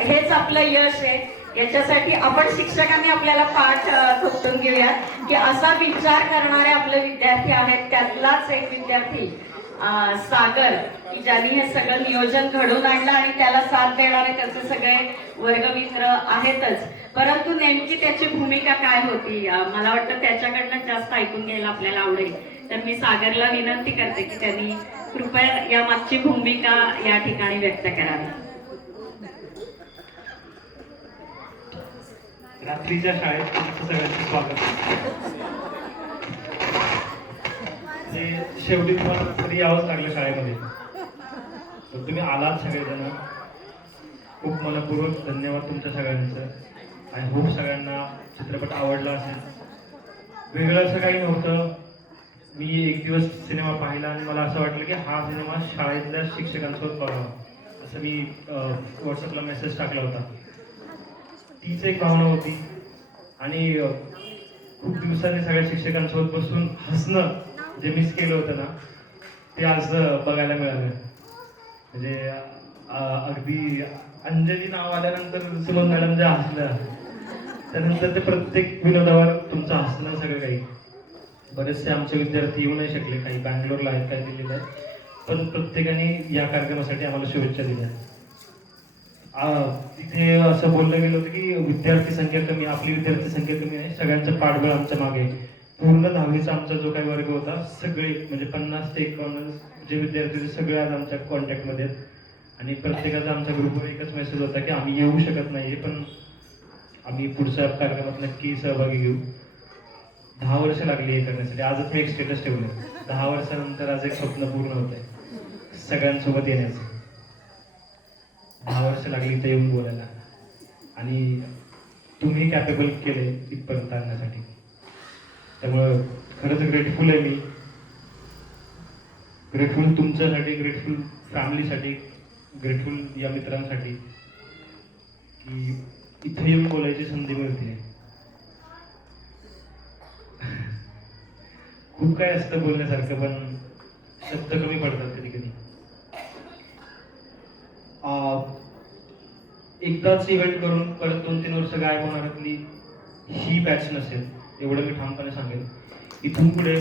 हेच आपलं यश आहे. याच्यासाठी आपण शिक्षकांनी आपल्याला पाठ थोपटून घेऊया की असा विचार करणारे आपले विद्यार्थी आहेत. त्यातलाच एक विद्यार्थी सागर, की ज्यांनी हे सगळं नियोजन घडवून आणलं आणि त्याला साथ देणारे त्याचे सगळे वर्गमित्र आहेतच. परंतु नेमकी त्याची भूमिका काय होती, मला वाटतं त्याच्याकडनं जास्त ऐकून घ्यायला आपल्याला आवडेल. तर मी सागरला विनंती करते की त्यांनी कृपया या मागची भूमिका या ठिकाणी व्यक्त करावी. रात्रीच्या शाळेत तुमचं सगळ्यांचं स्वागत. शेवटी तुम्हाला तरी यावंच लागलं शाळेमध्ये, तर तुम्ही आलात सगळेजण. खूप मनपूर्वक धन्यवाद तुमच्या सगळ्यांचं. आणि खूप सगळ्यांना चित्रपट आवडला असेल. वेगळं असं काही नव्हतं. मी एक दिवस सिनेमा पाहिला आणि मला असं वाटलं की हा सिनेमा शाळेतल्या शिक्षकांसोबत बघावा, असं मी व्हॉट्सअपला मेसेज टाकला होता. तीच एक भावना होती. आणि खूप दिवसांनी सगळ्या शिक्षकांसोबत बसून हसणं जे मिस केलं होतं ना, ते आज बघायला मिळालं. म्हणजे अगदी अंजली नाव आल्यानंतर सुमन मॅडम जे हसलं, त्यानंतर ते प्रत्येक विनोदावर तुमचं हसणं सगळं काही. बरेचसे आमचे विद्यार्थी येऊ नाही शकले, काही बँगलोरला आहेत, काही दिल्लीला आहेत, पण प्रत्येकाने या कार्यक्रमासाठी आम्हाला शुभेच्छा दिल्या. तिथे असं बोललं गेलं होतं की विद्यार्थी संख्या कमी, आपली विद्यार्थी संख्या कमी आहे, सगळ्यांचं पाठबळ आमच्या मागे. पूर्ण 10वीचा आमचा जो काही वर्ग होता, सगळे म्हणजे 50 ते 51 जे विद्यार्थी होते सगळे आज आमच्या कॉन्टॅक्टमध्ये आहेत. आणि प्रत्येकाचा आमच्या ग्रुपवर एकच मेसेज होता की आम्ही येऊ शकत नाही, पण आम्ही पुढच्या कार्यक्रमात नक्की सहभागी घेऊ. 10 वर्ष लागली हे करण्यासाठी. आजच मी एक स्टेटस ठेवलं, 10 वर्षानंतर आज एक स्वप्न पूर्ण होत आहे सगळ्यांसोबत येण्याचं. 10 वर्ष लागली इथे येऊन बोलायला, आणि तुम्ही कॅपेबल केले इथपर्यंत आणण्यासाठी. त्यामुळं खरंच ग्रेटफुल आहे मी. ग्रेटफुल तुमच्यासाठी, ग्रेटफुल फॅमिलीसाठी, ग्रेटफुल या मित्रांसाठी की इथे येऊन बोलायची संधी मिळते. खूप काय असतं बोलण्यासारखं, पण शब्द कमी पडतात कधी कधी. एकदाच इव्हेंट करून परत 2-3 वर्ष गायब होणाऱ्यातली ही बॅच नसेल, एवढं मी ठामपणे सांगेन. इथून पुढे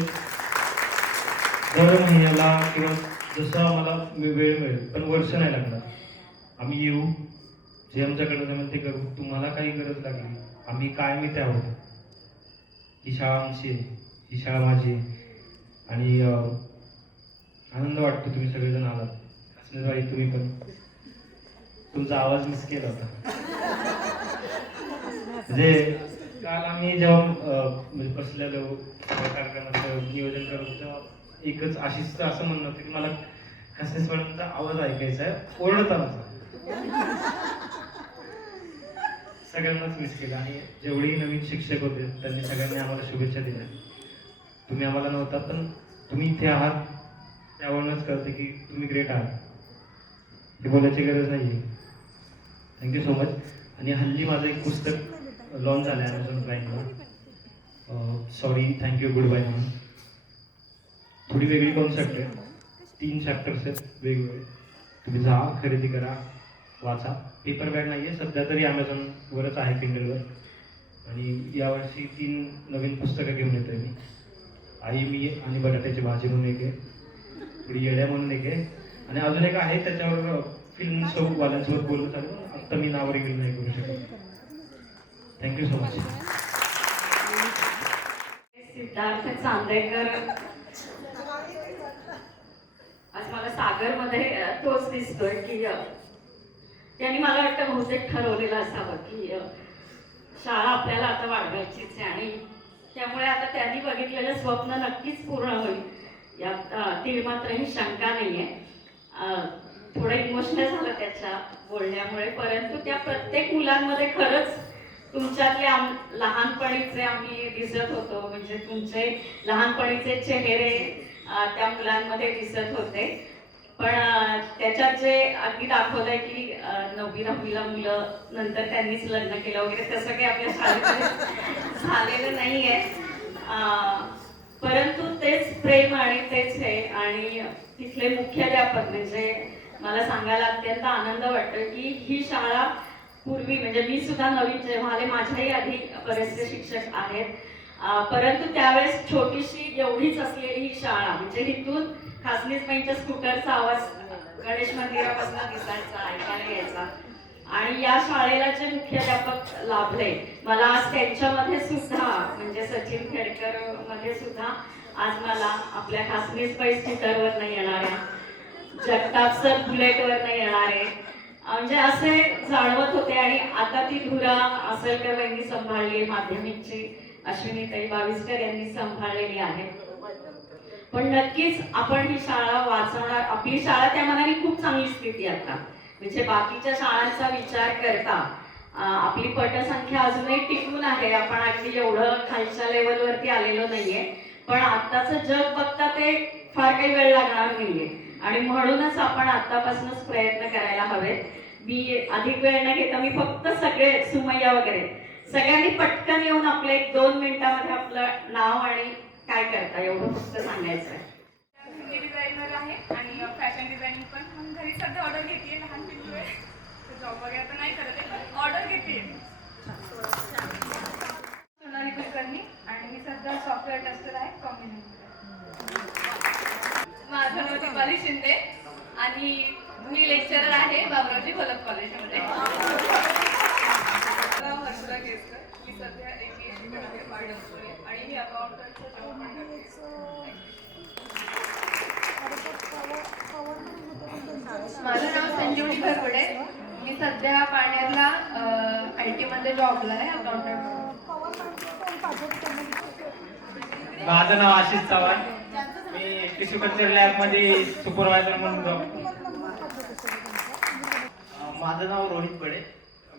दर महिन्याला किंवा जसं आम्हाला वेळ मिळेल, पण वर्ष नाही लागणार, आम्ही येऊ, जे आमच्याकडे जमेल ते करू. तुम्हाला काही गरज लागली, आम्ही कायमी ते आहोत. ही शाळा आमची आहे, ही शाळा माझी आहे. आणि आनंद वाटतो तुम्ही सगळेजण आलात. असण्याबाई तुम्ही पण, तुमचा आवाज मिस केला होता. म्हणजे काल आम्ही जेव्हा म्हणजे बसलेलो कार्यक्रमाचं नियोजन करत, तेव्हा एकच आशिषचं असं म्हणणं होतं की मला कसेच मॅडमचा आवाज ऐकायचा आहे, ओरडत आमचा. सगळ्यांनाच मिस केलं. आणि जेवढेही नवीन शिक्षक होते त्यांनी सगळ्यांनी आम्हाला शुभेच्छा दिल्या. तुम्ही आम्हाला नव्हता, पण तुम्ही इथे आहात त्यावरूनच कळते की तुम्ही ग्रेट आहात. हे बोलायची गरज नाही आहे. Thank you so much. आणि हल्ली माझं एक पुस्तक लॉन्च झालं आहे ॲमेझॉन प्राईमला, सॉरी थँक्यू गुड बाय म्हणून. थोडी वेगळी कॉन्सेप्ट आहे, 3 चॅप्टर्स आहेत वेगवेगळे. तुम्ही जा, खरेदी करा, वाचा. पेपरबॅक नाही आहे सध्या तरी, ॲमेझॉनवरच आहे किंडलवर. आणि यावर्षी 3 नवीन पुस्तकं घेऊन येतो आहे मी. आई मी आणि बटाट्याची भाजी म्हणून एक आहे, थोडी येड्या म्हणून एक आहे, आणि अजून एक आहे त्याच्यावर फिल्म शोवाल्यांसोबत बोलणं चालू. आत्ता मी नाव रिव्हील नाही करू शकत. Thank you so much. Siddharth Chandekar, आज मला सागरमध्ये तोच दिसतोय की त्यांनी मला वाटतं बहुतेक ठरवलेलं असावं की शाळा आपल्याला आता वाढवायचीच आहे, आणि त्यामुळे आता त्यांनी बघितलेलं स्वप्न नक्कीच पूर्ण होईल, यात तिळमात्रही शंका नाही आहे. थोडं इमोशनल झालं त्याच्या बोलण्यामुळे, परंतु त्या प्रत्येक मुलांमध्ये खरंच तुमच्यातले लहानपणीचे आम्ही दिसत होतो. म्हणजे तुमचे लहानपणीचे चेहरे त्या मुलांमध्ये दिसत होते. पण त्याच्यात जे अगदी दाखवलंय की 9वी-10वीला मुलं नंतर त्यांनीच लग्न केलं वगैरे, तसं काही आपल्या शाळेमध्ये झालेलं नाही आहे. परंतु तेच प्रेम आणि तेच हे, आणि तिथले मुख्याध्यापक म्हणजे मला सांगायला अत्यंत आनंद वाटतो की ही शाळा पूर्वी म्हणजे मी सुद्धा नवीन जेव्हा आले, माझ्याही आधी बरेचसे शिक्षक आहेत, परंतु त्यावेळेस छोटीशी एवढीच असलेली ही शाळा, म्हणजे इथून खासनीसबाईंच्या स्कूटरचा आवाज गणेश मंदिरापासून दिसायचा, ऐकायला यायचा. आणि या शाळेला जे मुख्याध्यापक लाभले, मला आज त्यांच्यामध्ये सुद्धा म्हणजे सचिन खेडकर मध्ये सुद्धा आज मला आपल्या खासनीसबाई स्कूटरवर नाही येणाऱ्या, जगताप सर बुलेटवर नाही येणारे, म्हणजे असे जाणवत होते. आणि आता ती धुरा असलकर यांनी सांभाळली, माध्यमिकची अश्विनीताई बाविस्कर यांनी सांभाळलेली आहे. पण नक्कीच आपण ही शाळा वाचवणार. आपली शाळा त्या मनाने खूप चांगली स्थिती आता, म्हणजे बाकीच्या शाळांचा विचार करता आपली पटसंख्या अजूनही टिकून आहे. आपण अगदी एवढं खालच्या लेवलवरती आलेलो नाहीये, पण आत्ताचं जग बघता ते फार काही वेळ लागणार नाहीये. आणि म्हणूनच आपण आतापासूनच प्रयत्न करायला हवेत. मी अधिक वेळ न घेता मी फक्त सगळे सुमय्या वगैरे सगळ्यांनी पटकन येऊन आपलं 1-2 मिनिटांमध्ये आपलं नाव आणि काय करता एवढं फक्त सांगायचं आहे. हिंदी डिझायनर आहे आणि फॅशन डिझायनिंग पण. पण घरी सध्या ऑर्डर घेते, लहान पिल्लू आहे, जॉब वगैरे तर नाही करत आहे, पण ऑर्डर घेते. सोनाली कुलकर्णी आणि मी सध्या सॉफ्टवेअर टेस्टर आहे कॉम्बिनेशन. माझं नाव दीपाली शिंदे आणि मी लेक्चरर आहे बाबरावजी खोलप कॉलेजमध्ये. हर्षदा केसकर, मी सध्या MBA करते बायोटेक्नॉलॉजी आणि मी अकाउंटंटचं जॉब पण करते. माझं नाव संजीवनी घरवडे, मी सध्या पाण्याला IT मध्ये जॉबला आहे अकाउंटंट. माझं नाव आशिष चव्हाण, मी टिश्यू लॅब मध्ये सुपरवायझर म्हणून जॉब. माझं नाव रोहित बडे,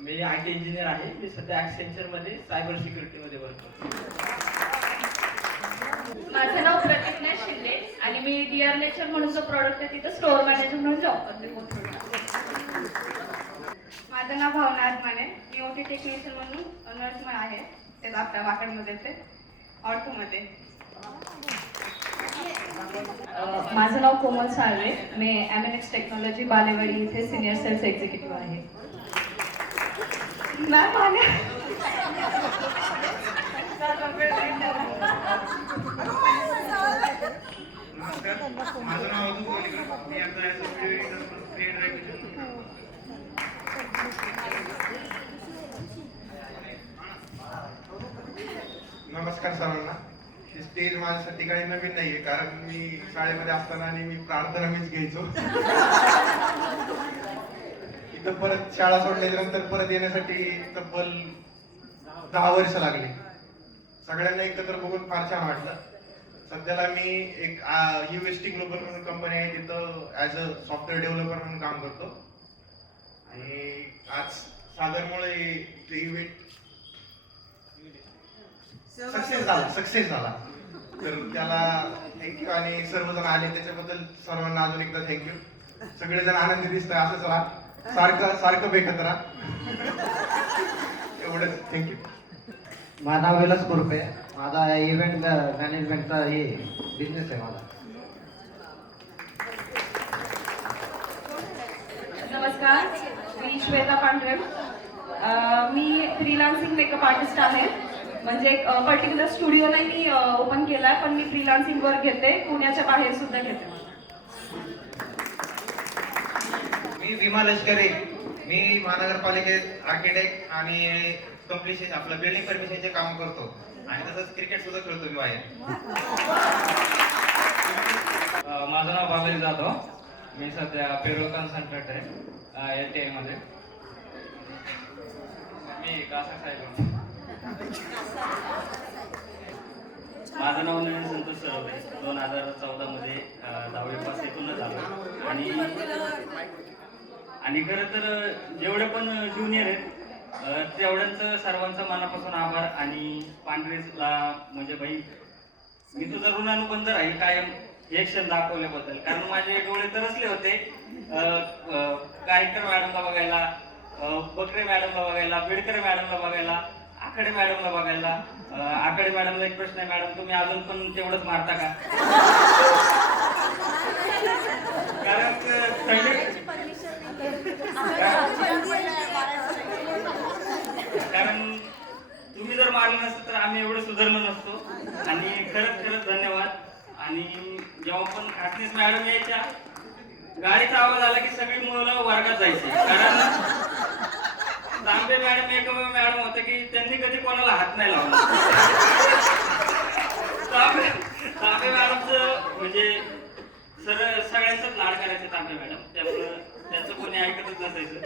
मी IT इंजिनियर आहे. मी सध्या ॲक्सेंचर मध्ये सायबर सिक्युरिटी मध्ये वर्क करतो. माझं नाव प्रतिज्ञा शिंदे आणि मी डिअर लेक्चर म्हणून जो प्रॉडक्ट आहे तिथं स्टोअर मॅनेजर म्हणून जॉब करते. माझं नाव भावना आत्माने, मी OT टेक्निशियन म्हणून नर्स आहे, ते आपल्या वाकडमध्ये ते ऑर्थोमध्ये. माझं नाव कोमल साळवे, मी MNX टेक्नॉलॉजी बालेवाडी इथे सिनियर सेल्स एक्झिक्युटिव्ह आहे. मॅम आल्या. माझं नाव अजून मी आता नमस्कार सर्वांना. ही स्टेज माझ्यासाठी काही नवीन नाहीये, कारण मी शाळेमध्ये असताना आणि मी प्रार्थना मीच घ्यायचो. इथं परत शाळा सोडल्यानंतर परत येण्यासाठी तब्बल 10 वर्ष लागली. सगळ्यांना एकत्र बघून फार छान वाटलं. सध्याला मी एक UST ग्लोबल म्हणून कंपनी आहे, तिथं ॲज अ सॉफ्टवेअर डेव्हलपर म्हणून काम करतो. आणि आज सागरमुळे ते इव्हेंट सक्सेस झाला, तर त्याला थँक्यू. आणि सर्वजण आले त्याच्याबद्दल सर्वांना अजून एकदा थँक्यू. सगळेजण आनंदी दिसत आहे, असंच राहा, सारखं भेटत राहा. एवढंच, थँक्यू. माझं नाव विलास कुरपे, माझा इव्हेंट मॅनेजमेंटचा हे बिझनेस आहे माझा. नमस्कार, मी श्वेता पांढरे, मी फ्रीलान्सिंग मेकअप आर्टिस्ट आहे. म्हणजे एक पर्टिक्युलर स्टुडिओ नाही मी ओपन केला आहे, पण मी फ्रीलान्सिंग वर्क घेते, पुण्याच्या बाहेर सुद्धा घेते. मी विमा लष्करी, मी महानगरपालिकेत आर्किटेक्ट आणि कम्प्लिशन आपलं बिल्डिंग परमिशनचे काम करतो आणि तसंच क्रिकेट सुद्धा खेळतो मी बाहेर. माझं नाव बालाजी जाधव, मी सध्या पेरोल कन्सल्टंट आहे LTI मध्ये. मी कासा साहेब. माझं नाव नवीन संतोष सरवडे, 2014 मध्ये 10वी पास इथूनच झालो. आणि खरं तर जेवढे पण ज्युनियर आहेत तेवढ्यांचं सर्वांचं मनापासून आभार. आणि पांढरेला म्हणजे भाई मी तुझा ऋणानुबंध राहील कायम हे क्षण दाखवल्याबद्दल, कारण माझे डोळे तरसले होते गायकर मॅडमला बघायला, बकरे मॅडमला बघायला, बिडकर मॅडमला बघायला, आकडे मॅडमला बघायला. आकडे मॅडमला एक प्रश्न आहे, मॅडम तुम्ही अजून पण तेवढंच मारता का? कारण पण खासनीस मॅडम यायच्या, गाडीचा आवाज आला की सगळी मुलं वर्गात जायची. कारण तांबे मॅडम एकमेव मॅडम होते की त्यांनी कधी कोणाला हात नाही लावला. तांबे मॅडमचं म्हणजे सगळ्यांचाच लाड करायचे तांबे मॅडम, त्यामुळं त्याचं कोणी ऐकतच नसायचं.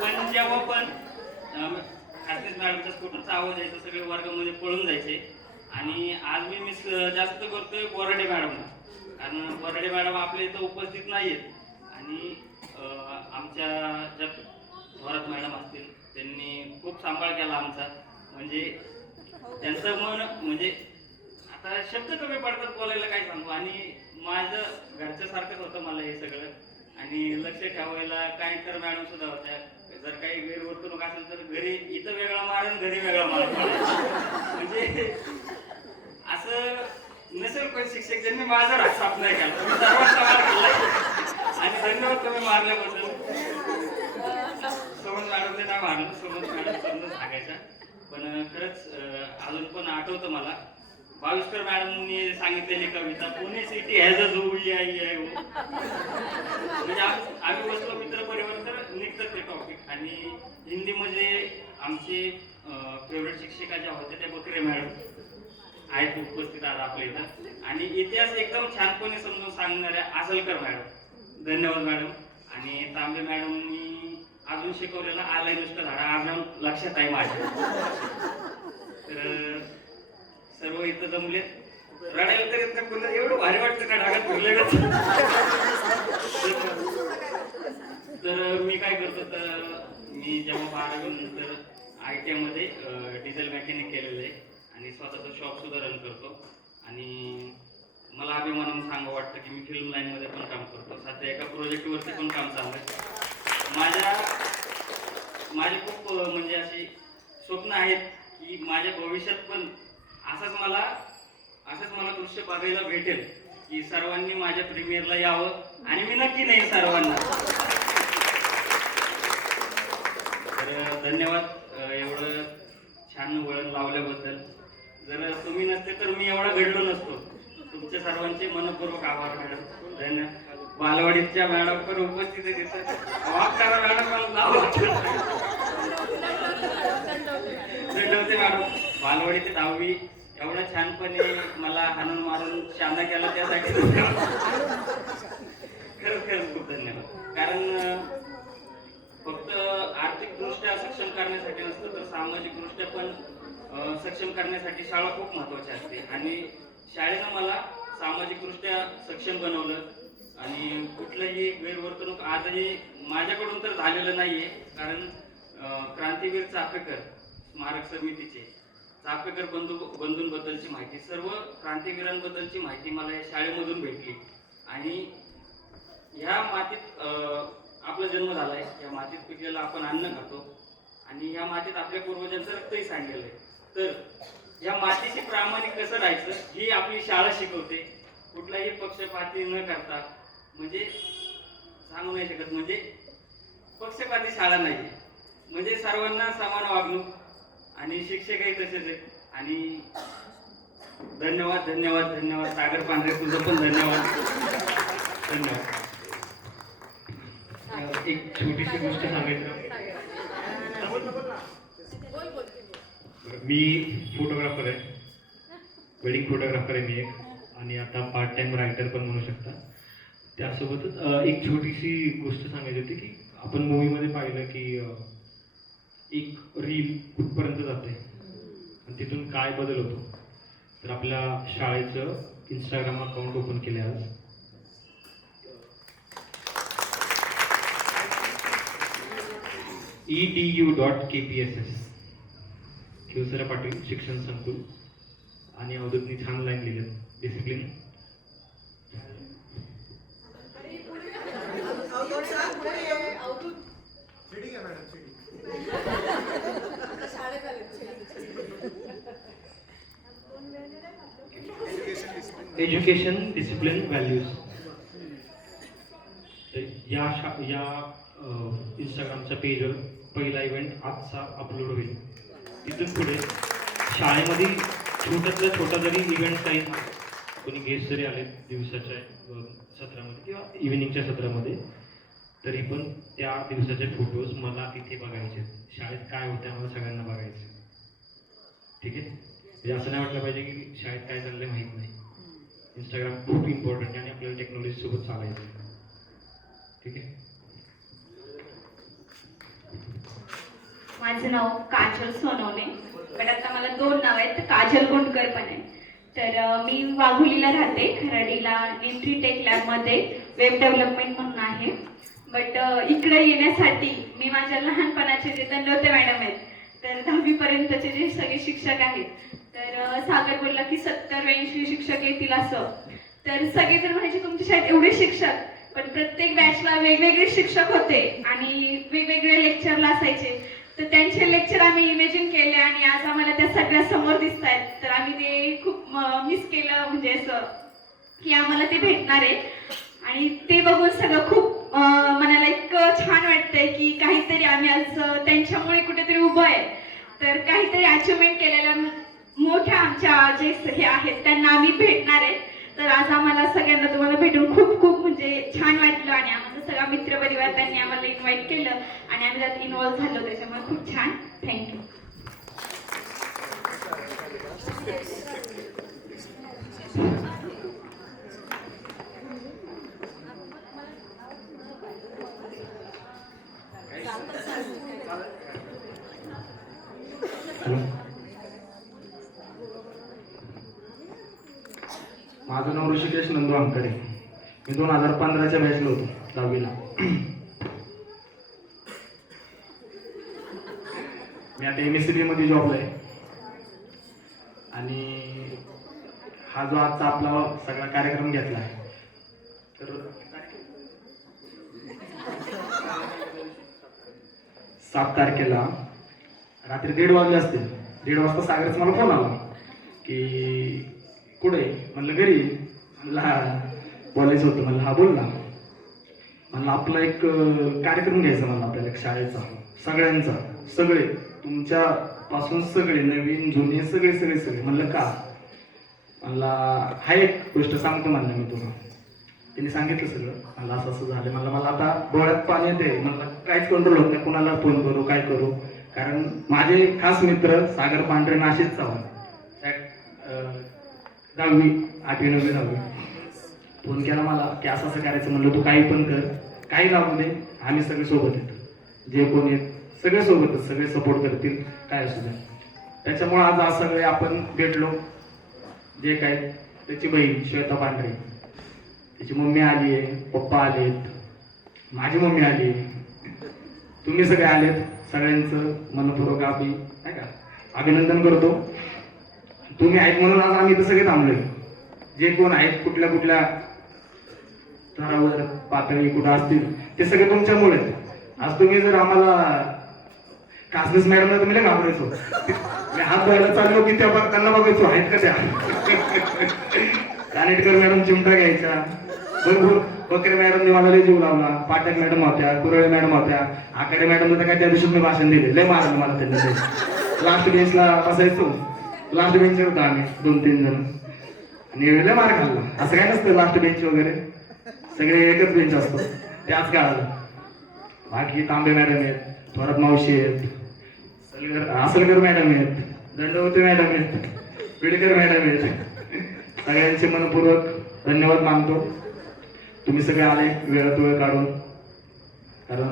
पण जेव्हा पण खासनीस मॅडमच्या स्कूटरचा आवाज यायचा सगळे वर्गामध्ये पळून जायचे. आणि आज मी मिस जास्त करतोय बोराडे मॅडमला, कारण बोराडे मॅडम आपल्या इथं उपस्थित नाहीयेत. आणि आमच्या ज्या थोरात मॅडम असतील त्यांनी खूप सांभाळ केला आमचा. म्हणजे त्यांचं मन म्हणजे आता शब्द कमी पडतात बोलायला, काय सांगू. आणि माझं घरच्यासारखंच होतं मला हे सगळं. आणि लक्ष ठेवायला काही तर मॅडम सुद्धा होत्या. जर काही गैरवर्तणूक असेल तर घरी इथं वेगळा मारण, घरी वेगळा मारण. म्हणजे असं नसेल कोणी शिक्षक ज्यांनी माझा राग साफ नाही केला. मी सर्वांचा मार खाल्ला आणि धन्यवाद तुम्ही मारल्याबद्दल. समज मॅडमने नाही मारलं, समज मॅडम समजून सांगायच्या. पण खरंच अजून पण आठवतं मला भाविष्कर मॅडमनी सांगितलेली कविता, पुणे सिटी हॅज अ जुळली आहे. म्हणजे आम्ही बसलो मित्र परिवार तर निघतात ते टॉपिक. आणि हिंदीमध्ये आमचे फेवरेट शिक्षिका ज्या होत्या त्या बकरे मॅडम आहेत उपस्थित आता आपल्या इथं. आणि इतिहास एकदम छानपणे समजून सांगणाऱ्या आसलकर मॅडम, धन्यवाद मॅडम. आणि तांबे मॅडमनी अजून शिकवलेला आलाय नुसतं धाडा अजून लक्षात आहे माझ्या. तर सर्व इथं जमले, रडायला तर येत पुन्हा एवढं भारी वाटतं का ढागात फिरले. तर मी काय करतो, तर मी जेव्हा 12वी नंतर ITI मध्ये डिझेल मेकॅनिक केलेलं आहे आणि स्वतःचं शॉप सुद्धा रन करतो. आणि मला अभिमानानं सांगावं वाटतं की मी फिल्म लाईनमध्ये पण काम करतो. सध्या एका प्रोजेक्टवरती पण काम चालू आहे. माझे खूप म्हणजे अशी स्वप्न आहेत की माझ्या भविष्यात पण असंच मला दृश्य बघायला भेटेल की सर्वांनी माझ्या प्रीमियरला यावं. आणि मी नक्की नाही सर्वांना. तर धन्यवाद एवढं छान वळण लावल्याबद्दल. जर तुम्ही नसते तर मी एवढा घडलो नसतो. तुमच्या सर्वांचे मनपूर्वक आभार मॅडम. धन्यवाद. बालवाडीच्या मॅडम पण उपस्थित आहे तिथं. वाक करा मॅडम, मला नाव दंडवते मॅडम. बालवाडीची 10वी एवढा छानपणे मला हाणून मारून शांना केला त्यासाठी खरंच खूप धन्यवाद. कारण फक्त आर्थिकदृष्ट्या सक्षम करण्यासाठी नसतं तर सामाजिकदृष्ट्या पण सक्षम करण्यासाठी शाळा खूप महत्वाची असते. आणि शाळेनं मला सामाजिकदृष्ट्या सक्षम बनवलं. आणि कुठलंही गैरवर्तणूक आजही माझ्याकडून तर झालेलं नाहीये. कारण क्रांतीवीर चाफेकर स्मारक समितीचे चाफेकर बंधूंबद्दलची माहिती, सर्व क्रांतीवीरांबद्दलची माहिती मला या शाळेमधून भेटली. आणि ह्या मातीत आपला जन्म झालाय, या मातीत पिकलेलं आपण अन्न खातो आणि ह्या मातीत आपल्या पूर्वजांचं रक्तही सांडलेलं आहे. तर या मातीशी प्रामाणिक कसं राहायचं ही आपली शाळा शिकवते. कुठलाही पक्षपाती न करता, म्हणजे सांगू नाही शकत, म्हणजे पक्षपाती शाळा नाही, म्हणजे सर्वांना समान वागणूक. आणि शिक्षकही तसेच आहेत. आणि धन्यवाद धन्यवाद धन्यवाद. सागर पांढरे तुझं पण धन्यवाद. धन्यवाद. एक छोटीशी गोष्ट सांगायचं, मी फोटोग्राफर आहे, वेडिंग फोटोग्राफर आहे मी एक. आणि आता पार्ट टाइम रायटर पण म्हणू शकता. त्यासोबतच एक छोटीशी गोष्ट सांगायची होती की आपण मूवीमध्ये पाहिलं की एक रील कुठपर्यंत जाते आणि तिथून काय बदल होतो. तर आपल्या शाळेचं इंस्टाग्राम अकाउंट ओपन केले आज. edu.kpss किवसरा पाटील शिक्षण संकुल. आणि अवधूतनी छान लाईन लिहिल्यात, डिसिप्लिन. Education discipline values. या इंस्टाग्रामच्या पेजवर पहिला इव्हेंट आजचा अपलोड होईल. तिथून पुढे शाळेमध्ये छोट्यातला छोटा जरी इव्हेंट काही कोणी गेस्ट जरी आले दिवसाच्या सत्रामध्ये किंवा इव्हिनिंगच्या सत्रामध्ये, तरी पण त्या दिवसाचे फोटोज मला तिथे बघायचे. शाळेत काय होते आम्हाला सगळ्यांना बघायचे. ठीक आहे, म्हणजे असं नाही वाटलं पाहिजे की शाळेत काय चाललंय माहीत नाही. इंस्टाग्राम खूप इम्पॉर्टंट आहे आणि आपल्याला टेक्नॉलॉजीसोबत चालायचं. ठीक आहे. माझं नाव काजल सोनवणे, पण आता मला 2 नाव आहेत. काजल गुंडकर पण आहे. तर मी वाघोलीला राहते. खराडीला एंट्री टेक लॅबमध्ये वेब डेव्हलपमेंट म्हणून आहे. बट इकडे येण्यासाठी मी माझ्या लहानपणाचे जे दंडवते मॅडम आहेत, तर 10वी पर्यंतचे जे सगळे शिक्षक आहेत, तर सागर बोलला की 70-80 शिक्षक येतील असं. तर सगळे जर म्हणायचे तुमच्या शाळेत एवढे शिक्षक, पण प्रत्येक बॅचला वेगवेगळे शिक्षक होते आणि वेगवेगळे लेक्चरला असायचे. तर त्यांचे लेक्चर आम्ही इमॅजिन केले आणि आज आम्हाला त्या सगळ्या समोर दिसत आहेत. तर आम्ही ते खूप मिस केलं, म्हणजे असं की आम्हाला ते भेटणार आहे. आणि ते बघून सगळं खूप मनाला इतकं छान वाटतंय की काहीतरी आम्ही आज त्यांच्यामुळे कुठेतरी उभं आहे. तर काहीतरी अचिव्हमेंट केलेल्या मोठ्या आमच्या जे हे आहेत त्यांना आम्ही भेटणार आहे. तर आज आम्हाला सगळ्यांना तुम्हाला भेटून खूप खूप म्हणजे छान वाटलं आणि आमचा सगळा मित्रपरिवार त्यांनी आम्हाला इन्व्हाइट केलं आणि आम्ही त्यात इन्व्हॉल्व झालो. त्याच्यामुळे खूप छान. थँक्यू. हॅलो, माझं नाव ऋषिकेश नंदू अंकडे. मी 2015च्या बॅचला होतो 10वीला. मी आता MSCB मध्ये जॉबला आहे. आणि हा जो आजचा आपला सगळा कार्यक्रम घेतला आहे, तर 7 तारखेला रात्री 1:30 वाजले असतील. 1:30 वाजता सागरचा मला फोन आला की कुठे? म्हणलं घरी. म्हणलं हा बोलायचं होतं. म्हणलं हा बोल ना. म्हणलं आपला एक कार्यक्रम घ्यायचा मला आपल्याला एक शाळेचा, सगळ्यांचा, सगळे तुमच्यापासून सगळे नवीन जुने सगळे सगळे सगळे. म्हणलं का? म्हणला हा एक गोष्ट सांगतो म्हणलं मी तुला. त्यांनी सांगितलं सगळं. मला असं असं झालं. मला आता डोळ्यात पाणी येते. म्हणलं काहीच कंट्रोल होत नाही, कुणाला फोन करू काय करू. कारण माझे खास मित्र सागर पांढरे, नाशिक चव्हाण, 10वी 8वी 9वी 10वी फोन केला मला की असं असं करायचं. म्हणलं तू काही पण कर, काही लागू दे, आम्ही सगळे सोबत येतो. जे कोण येत सगळे सोबतच, सगळे सपोर्ट करतील काय असू द्या. त्याच्यामुळे आज सगळे आपण भेटलो. जे काय त्याची बहीण श्वेता पांढरे, त्याची मम्मी आली आहे, पप्पा आलेत, माझी मम्मी आली आहे, तुम्ही सगळे आलेत. सगळ्यांचं मनपूर्वक आम्ही नाही का अभिनंदन करतो. तुम्ही आहेत म्हणून आज आम्ही इथं सगळे थांबलोय. जे कोण आहेत कुठल्या कुठल्या स्तरावर पातळी कुठं असतील ते सगळे तुमच्यामुळे. आज तुम्ही जर आम्हाला कासनीस मॅडमला तुम्ही घाबरायचो, मी हात धुवायला चाललो की त्या त्यांना बघायचो आहेत का त्या. कानेटकर मॅडम चिमटा घ्यायच्या भरपूर. बकरे मॅडमने मला लय जीव लावला. पाठक मॅडम होत्या, कुरळे मॅडम होत्या, आकडे मॅडम तर काय त्या दिवशी मी भाषण दिले. लय मारलं मला त्यांनी. लास्ट बेंचला बसायचो. लास्ट बेंचवर होतो आम्ही 2-3 जण आणि लय मार खाल्ला. असं काय नसतं लास्ट बेंच वगैरे, सगळे एकच बेंच असतो. त्याच काळाला बाकी तांबे मॅडम आहेत, थोरात मावशी आहेत, असलकर मॅडम आहेत, दंडवते मॅडम आहेत, पिडकर मॅडम आहेत. सगळ्यांचे मनपूर्वक धन्यवाद मानतो. तुम्ही सगळे आले वेळात वेळ काढून. कारण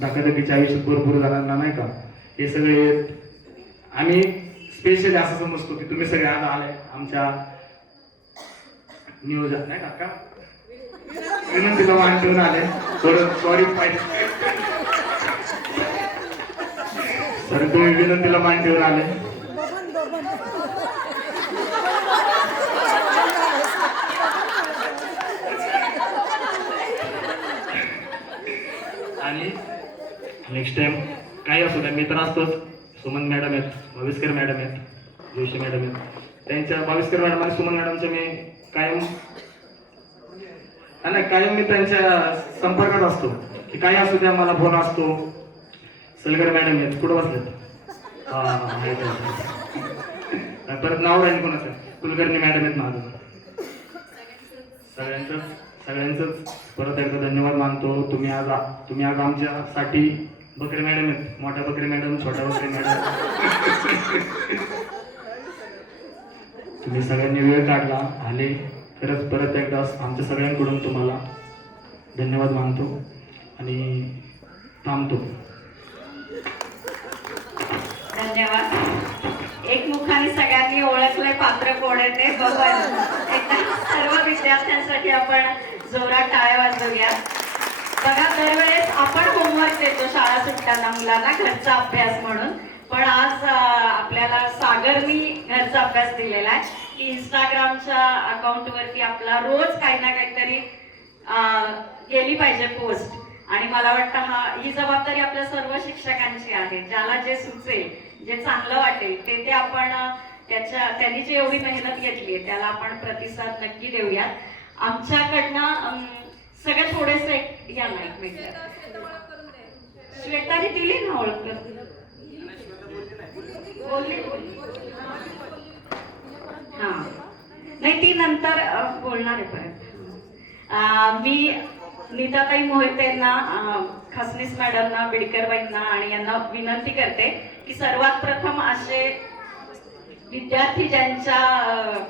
धकाधकीच्या आयुष्यात भरपूर जणांना नाही का हे सगळे आम्ही स्पेशली असं समजतो की तुम्ही सगळे आज आले आमच्या नियोजन नाही का विनंतीला मान ठेवून आले. थोडं सॉरी पाहिजे सर, तुम्ही विनंतीला मान ठेवून आले. आणि नेक्स्ट टाइम काही असू द्या, मित्र असतोच. सुमन मॅडम आहेत, भाविस्कर मॅडम आहेत, जोशी मॅडम आहेत. त्यांच्या भाविस्कर मॅडम आणि सुमन मॅडमच्या मी कायम मी त्यांच्या संपर्कात असतो की काही असू द्या, मला फोन असतो. सलगर मॅडम आहेत, कुठं बसलेत? परत नाव राहील कोणाचं, कुलकर्णी मॅडम आहेत माझं. सगळ्यांचंच परत एकदा धन्यवाद मानतो. तुम्ही आज आमच्यासाठी बकरे मॅडम आहेत, मोठ्या बकरे मॅडम, छोट्या बकरे मॅडम. तुम्ही सगळ्यांनी वेळ काढला, आले. खरंच परत एकदा आमच्या सगळ्यांकडून तुम्हाला धन्यवाद मानतो आणि थांबतो. धन्यवाद. एकमुखाने सगळ्यांनी ओळखलंय पात्र कोण आहे ते. बघा एकदा सर्व विद्यार्थ्यांसाठी आपण जोरात टाळ्या वाजवूया. बघा दरवेळेस आपण होमवर्क देतो शाळा सुटताना मुलांना घरचा अभ्यास म्हणून, पण आज आपल्याला सागरनी घरचा अभ्यास दिलेला आहे की इंस्टाग्रामच्या अकाउंटवरती आपला रोज काही ना काहीतरी गेली पाहिजे पोस्ट. आणि मला वाटतं ही जबाबदारी आपल्या सर्व शिक्षकांची आहे. ज्याला जे सुचेल, जे चांगलं वाटेल ते आपण त्यांनी जी एवढी मेहनत घेतली आहे त्याला आपण प्रतिसाद नक्की देऊयात. आमच्याकडनं सगळं थोडेसे या ना एक मिनिट. श्वेताने दिली ना ओळख, बोलली. हा नाही, ती नंतर बोलणार आहे परत. मी नीताताई मोहितेंना, खसनीस मॅडमना, बिडकरबाईंना आणि यांना विनंती करते की सर्वात प्रथम असे विद्यार्थी ज्यांच्या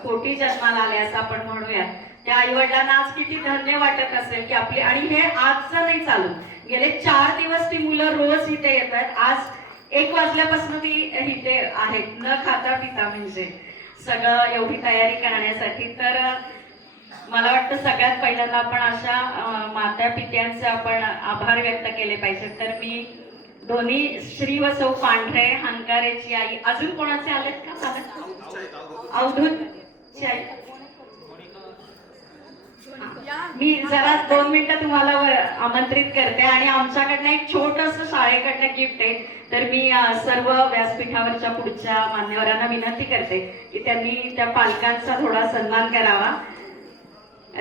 पोटी जन्माला आले असं आपण म्हणूया, त्या आई वडिलांना आज किती धन्य वाटत असेल की आपली. आणि हे आजचं नाही चालू, गेले 4 दिवस ती मुलं रोज इथे येत आहेत. आज 1 वाजल्यापासून ती इथे आहेत, न खाता पिता म्हणजे सगळं एवढी तयारी करण्यासाठी. तर मला वाटतं सगळ्यात पहिल्यांदा आपण अशा माता पित्यांचे आपण आभार व्यक्त केले पाहिजे. तर मी दोन्ही श्री व सौ पांढरे, हंकारेची आई, अजून कोणाचे आलेत का? अवधूतची आई. मी जरा 2 मिनिटं तुम्हाला आमंत्रित करते आणि आमच्याकडनं एक छोटंसं शाळेकडनं गिफ्ट आहे. तर मी सर्व व्यासपीठावरच्या पुढच्या मान्यवरांना विनंती करते की त्यांनी त्या पालकांचा थोडा सन्मान करावा.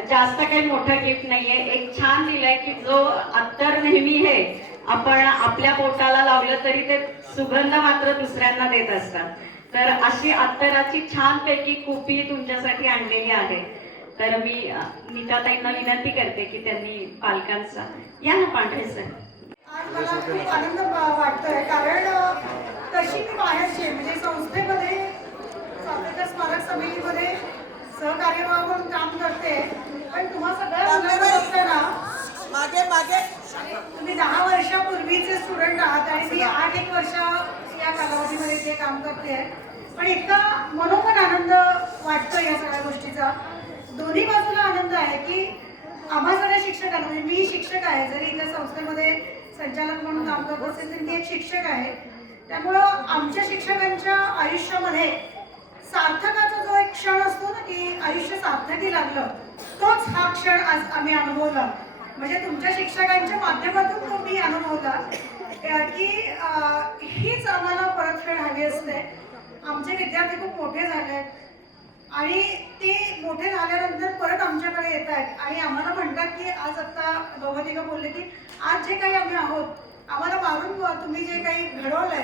जास्त काही मोठं गिफ्ट नाहीये, एक छान दिलंय की जो अत्तर नेहमी हे आपण आपल्या पोटाला लावलं तरी ते सुगंध मात्र दुसऱ्यांना देत असतात. तर अशी अत्तराची छानपैकी कुपी तुमच्यासाठी आणलेली आहे. तर मी नीताताईंना विनंती करते की त्यांनी पालकांचा, या ना पांढरे सर. आज मला खूप आनंद वाटतोय, कारण तशी मी बाहेरची म्हणजे संस्थेमध्ये स्वातंत्र्य स्मारक समितीमध्ये सहकार्य म्हणून काम करते. पण तुम्हा सगळ्या बघताना तुम्ही 10 वर्षापूर्वीचे स्टुडंट आहात आणि मी 8 वर्ष या कालावधीमध्ये ते काम करते. पण इतका मनोमन आनंद वाटतो या सगळ्या गोष्टीचा. दोन्ही बाजूला आनंद आहे की आम्हा सगळ्या शिक्षकांना, म्हणजे मी शिक्षक आहे, जरी इथल्या संस्थेमध्ये संचालक म्हणून काम करत असेल तरी मी एक शिक्षक आहे. त्यामुळं आमच्या शिक्षकांच्या आयुष्यामध्ये सार्थकाचा जो एक क्षण असतो ना की आयुष्य सार्थकी लागलं, तोच हा क्षण आज आम्ही अनुभवला. म्हणजे तुमच्या शिक्षकांच्या माध्यमातून तो मी अनुभवला की हीच आम्हाला परतफेड हवी असते. आमचे विद्यार्थी खूप मोठे झाले आहेत आणि ते मोठे झाल्यानंतर परत आमच्याकडे येत आहेत आणि आम्हाला म्हणतात की आज आता दोघं बोलले की आज जे काही आम्ही आहोत, आम्हाला मारून तुम्ही जे काही घडवलंय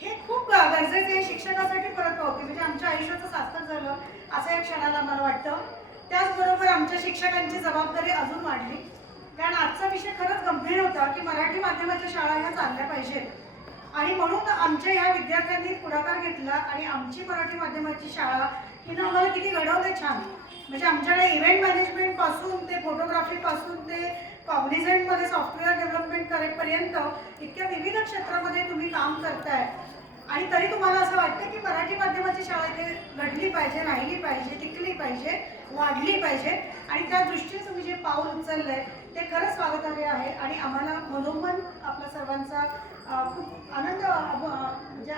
हे खूप गरजेचं आहे शिक्षकासाठी परत पावती. म्हणजे आमच्या आयुष्याचं सार्थक झालं असं या क्षणाला मला वाटतं. त्याचबरोबर आमच्या शिक्षकांची जबाबदारी अजून वाढली, कारण आजचा विषय खरंच गंभीर होता की मराठी माध्यमाच्या शाळा ह्या चालल्या पाहिजेत. आणि म्हणून आमच्या ह्या विद्यार्थ्यांनी पुढाकार घेतला आणि आमची मराठी माध्यमाची शाळा हिनं आम्हाला किती घडवलं छान. म्हणजे आमच्याकडे इव्हेंट मॅनेजमेंट पासून ते फोटोग्राफी पासून ते कॉग्निझंटमध्ये सॉफ्टवेअर डेव्हलपमेंट करेपर्यंत इतक्या विविध क्षेत्रामध्ये तुम्ही काम करताय. आणि तरी तुम्हाला असं वाटतं की मराठी माध्यमाची शाळा इथे घडली पाहिजे, राहिली पाहिजे, टिकली पाहिजे, वाढली पाहिजे. आणि त्या दृष्टीने तुम्ही जे पाऊल उचललंय ते खरंच स्वागतार्ह आहे. आणि आम्हाला मनोमन आपल्या सर्वांचा खूप म्हणजे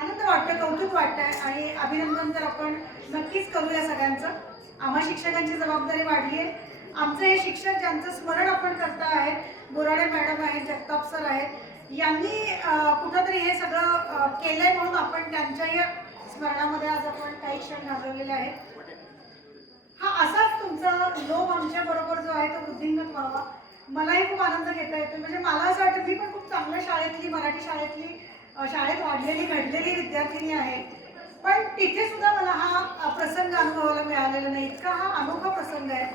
आनंद वाटतो, कौतुक वाटतंय आणि अभिनंदन तर आपण नक्कीच करूया सगळ्यांचं. आम्हा शिक्षकांची जबाबदारी वाढली आहे. आमचे हे शिक्षक ज्यांचं स्मरण आपण करता आहेत, बोराडे मॅडम आहेत, जगताप सर आहेत, यांनी कुठंतरी हे सगळं केलंय म्हणून आपण त्यांच्याही स्मरणामध्ये आज आपण काही क्षण घालवलेले आहेत. हा असाच तुमचा लोभ आमच्या बरोबर जो आहे तो वृद्धिंगत व्हावा. मलाही खूप आनंद घेता येतो. म्हणजे मला असं वाटतं मी पण खूप चांगल्या शाळेतली, मराठी शाळेतली, शाळेत वाढलेली घडलेली विद्यार्थिनी आहे. पण तिथे सुद्धा मला हा प्रसंग अनुभवायला मिळालेला नाही. इतका हा अनोखा प्रसंग आहे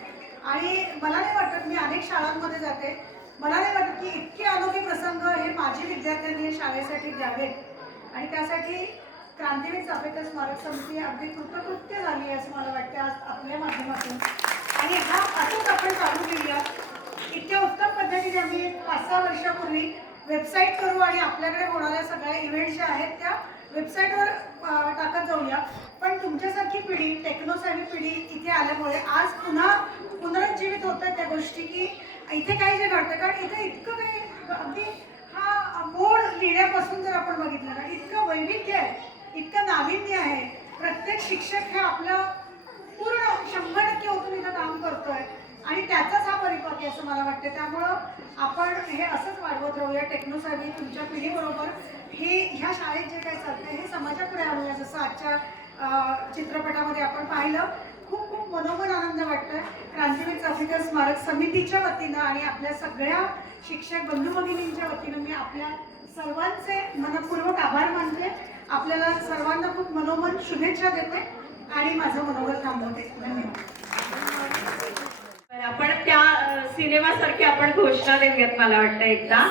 आणि मला नाही वाटत, मी अनेक शाळांमध्ये जाते, मला नाही वाटत की इतके अनोखे प्रसंग हे माझी विद्यार्थ्यांनी शाळेसाठी द्यावेत आणि त्यासाठी क्रांतीवीर चाफेकर स्मारक समिती अगदी कृतकृत्य झाली आहे असं मला वाटतं आज आपल्या माध्यमातून. आणि हा असंच आपण चालू केलं. इतक्या उत्तम पद्धतीने आम्ही 5-6 वर्षापूर्वी वेबसाईट करू आणि आपल्याकडे होणाऱ्या सगळ्या इव्हेंट्स ज्या आहेत त्या वेबसाईटवर टाकत जाऊया. पण तुमच्यासारखी पिढी, टेक्नोसॅव्ही पिढी इथे आल्यामुळे आज पुन्हा पुनरुज्जीवित होतात त्या गोष्टी की इथे काय जे घडतं. कारण इथे इतकं काही अगदी हा बोर्ड लिहिण्यापासून जर आपण बघितलं ना इतकं वैविध्य आहे, इतकं नाविन्य आहे. प्रत्येक शिक्षक हे आपलं पूर्ण 100% ओतून इथं काम करतोय आणि त्याचाच हा परिपाक आहे असं मला वाटतं. त्यामुळं आपण हे असंच वाढवत राहूया. टेक्नोसॅव्ही तुमच्या पिढीबरोबर हे ह्या शाळेत जे काही चालतंय हे समाजापुढे आणूया. जसं आजच्या चित्रपटामध्ये आपण पाहिलं, खूप खूप मनोमन आनंद वाटतोय. क्रांतीवीर चाफेकर स्मारक समितीच्या वतीनं आणि आपल्या सगळ्या शिक्षक बंधू भगिनींच्या वतीनं मी आपल्या सर्वांचे मनपूर्वक आभार मानते. आपल्याला सर्वांना खूप मनोमन शुभेच्छा देते आणि माझं मनोगत थांबवते. धन्यवाद. आपण त्या सिनेमासारखी आपण घोषणा देऊयात मला वाटतं एकदा.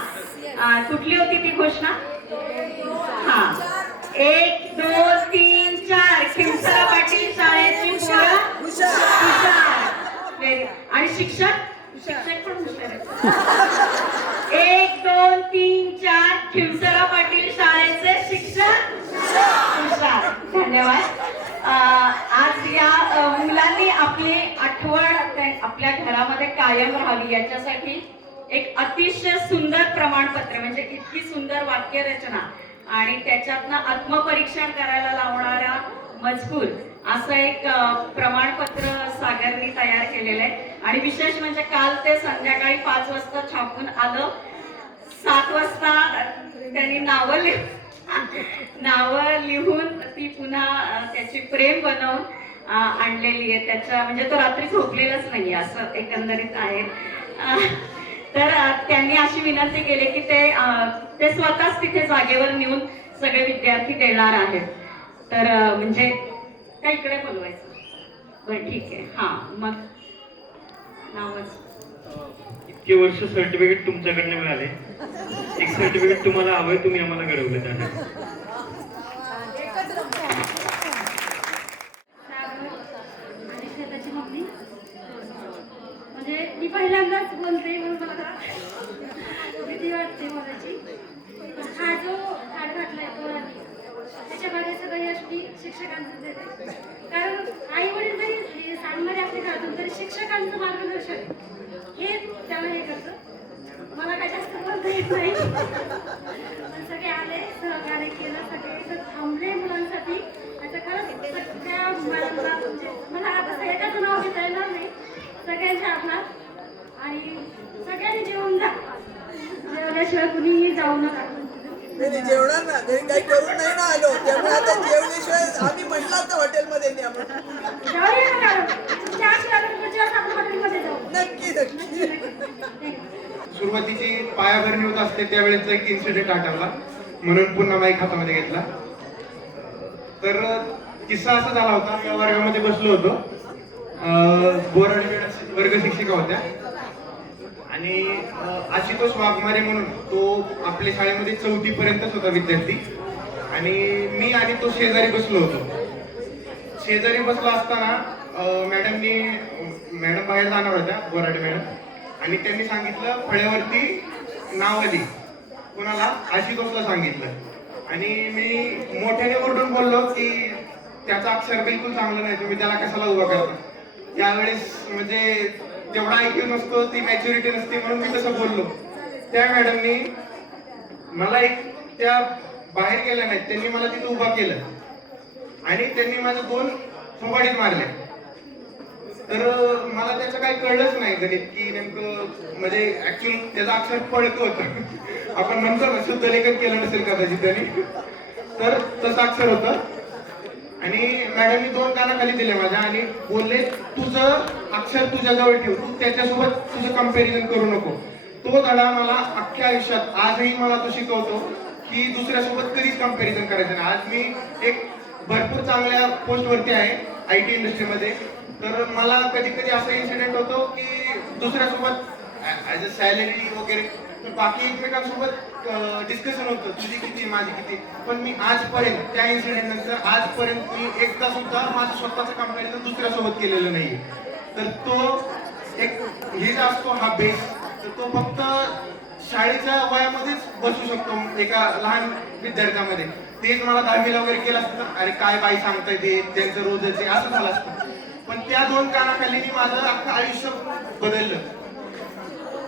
कुठली होती ती घोषणा? हा, 1 2 3 4 खिमसरा पाटील शाळेची पोरं हुशार. आणि शिक्षक पण हुशार आहेत. 1 2 3 4 खिमसरा पाटील शाळेचे शिक्षक हुशार. धन्यवाद. आज या मुलांनी आपली आठवण आपल्या घरामध्ये कायम राहावी याच्यासाठी एक अतिशय सुंदर प्रमाणपत्र, म्हणजे इतकी सुंदर वाक्यरचना आणि त्याच्यातनं आत्मपरीक्षण करायला लावणारा मजकूर असं एक प्रमाणपत्र सागरनी तयार केलेलं आहे. आणि विशेष म्हणजे काल ते संध्याकाळी 5 वाजता छापून आलं. 7 वाजता त्यांनी नावं लिहून ती पुन्हा त्याची फ्रेम बनवून आणलेली आहे. त्याच्या म्हणजे तो रात्री झोपलेलाच नाही असं एकंदरीत आहे. तर त्यांनी अशी विनंती केली की ते स्वतःच तिथे जागेवर नेऊन सगळे विद्यार्थी देणार आहेत. तर म्हणजे त्या इकडे बोलवायचं. बरं ठीक आहे. हां, मग नावच. इतके वर्ष सर्टिफिकेट तुमच्याकडनं मिळाले, एक सर्टिफिकेट तुम्हाला हवंय, तुम्ही आम्हाला घडवलं त्याने. म्हणजे मी पहिल्यांदाच बोलते म्हणून मला भीती वाटते बोलायची. हा जो हाड घातलाय पोरांनी त्याच्या मागे सगळं यश मी शिक्षकांचं देते. कारण आई वडील जरी सांगणारे आपले घरातून तरी शिक्षकांचं मार्गदर्शन हे त्याला हे करतं. मला काय जास्त बोलता येत नाही. पण सगळे आले, सहकार्य केलं, सगळे इथं थांबले मुलांसाठी. त्याचं खरंच सगळ्या मुलांना म्हणजे मला आता एकाचं नाव घेता येणार नाही, सगळ्यांच्या आभार. आणि सगळ्यांनी जेवून जा, जेवल्याशिवाय कुणीही जाऊ नका. जेवणार ना, घरी काही करून नाही ना आलो, त्यामुळे आता जेवल्याशिवाय आम्ही म्हटलं होतं हॉटेलमध्ये न्या म्हणून. जाऊया ना मॅडम, तुमच्या आशीर्वादाने पुढच्या वेळेस आपण हॉटेलमध्ये जाऊ. नक्की नक्की. सुरुवातीची पायाभरणी होत असते त्यावेळेचा एक इन्सिडेंट आठवला, म्हणून पुन्हा माईक हातामध्ये घेतला. तर किस्सा असा झाला होता, या वर्गामध्ये बसलो होतो. बोराडे वर्ग शिक्षिका होत्या आणि आशुतोष वाघमारे म्हणून तो आपल्या शाळेमध्ये 4थी पर्यंतच होता विद्यार्थी. आणि मी आणि तो शेजारी बसलो होतो. शेजारी बसलो असताना मॅडम बाहेर जाणार होत्या, बोराडे मॅडम, आणि त्यांनी सांगितलं फळ्यावरती नाव आली. कोणाला? आशुतोषला सांगितलं. आणि मी मोठ्याने ओरडून बोललो की त्याचं अक्षर बिलकुल चांगलं नाही, तुम्ही त्याला कशाला उभा करता. त्यावेळेस म्हणजे तेवढा ऐक्यू नसतो, ती मॅच्युरिटी नसते, म्हणून मी तसं बोललो. त्या मॅडमनी मला त्या बाहेर गेल्या नाहीत, त्यांनी मला तिथं उभा केलं आणि त्यांनी माझं 2 थोबाडीत मारले. तर मला त्याचं काही कळलंच नाही गणित की नेमकं म्हणजे ऍक्च्युअली त्याचं अक्षर पळकं होतं. आपण म्हणतो ना शुद्ध लेखन केलं नसेल कदाचित त्यांनी, तर तसं अक्षर होतं. आणि मॅडमनी 2 कानाखाली दिले माझ्या आणि बोलले तुझं अक्षर तुझ्याजवळ ठेव, तू त्याच्यासोबत तुझं कम्पॅरिझन करू नको. तो धडा मला अख्ख्या आयुष्यात आजही मला तो शिकवतो की दुसऱ्यासोबत कधीच कम्पॅरिझन करायचं नाही. आज मी एक भरपूर चांगल्या पोस्टवरती आहे IT इंडस्ट्रीमध्ये. तर मला कधी कधी असा इन्सिडेंट होतो की दुसऱ्यासोबत ॲज अ सॅलरी वगैरे तर बाकी एकमेकांसोबत डिस्कशन होतं, तुझी किती माझी किती. पण मी आजपर्यंत त्या इन्सिडेंट नंतर आजपर्यंत मी एकदा सुद्धा माझं स्वतःचं काम केलं दुसऱ्यासोबत केलेलं नाही. तर तो एक हे जो असतो हा बेस, तर तो फक्त शाळेच्या वयामध्येच बसू शकतो एका लहान विद्यार्थ्यामध्ये. तेच मला 10वीला वगैरे केलं असतं तर अरे काय बाई सांगताय ते त्यांचं रोजच आहे असं झालं असतं. पण त्या 2 कानाखाली मी माझं अख्खं आयुष्य बदललं.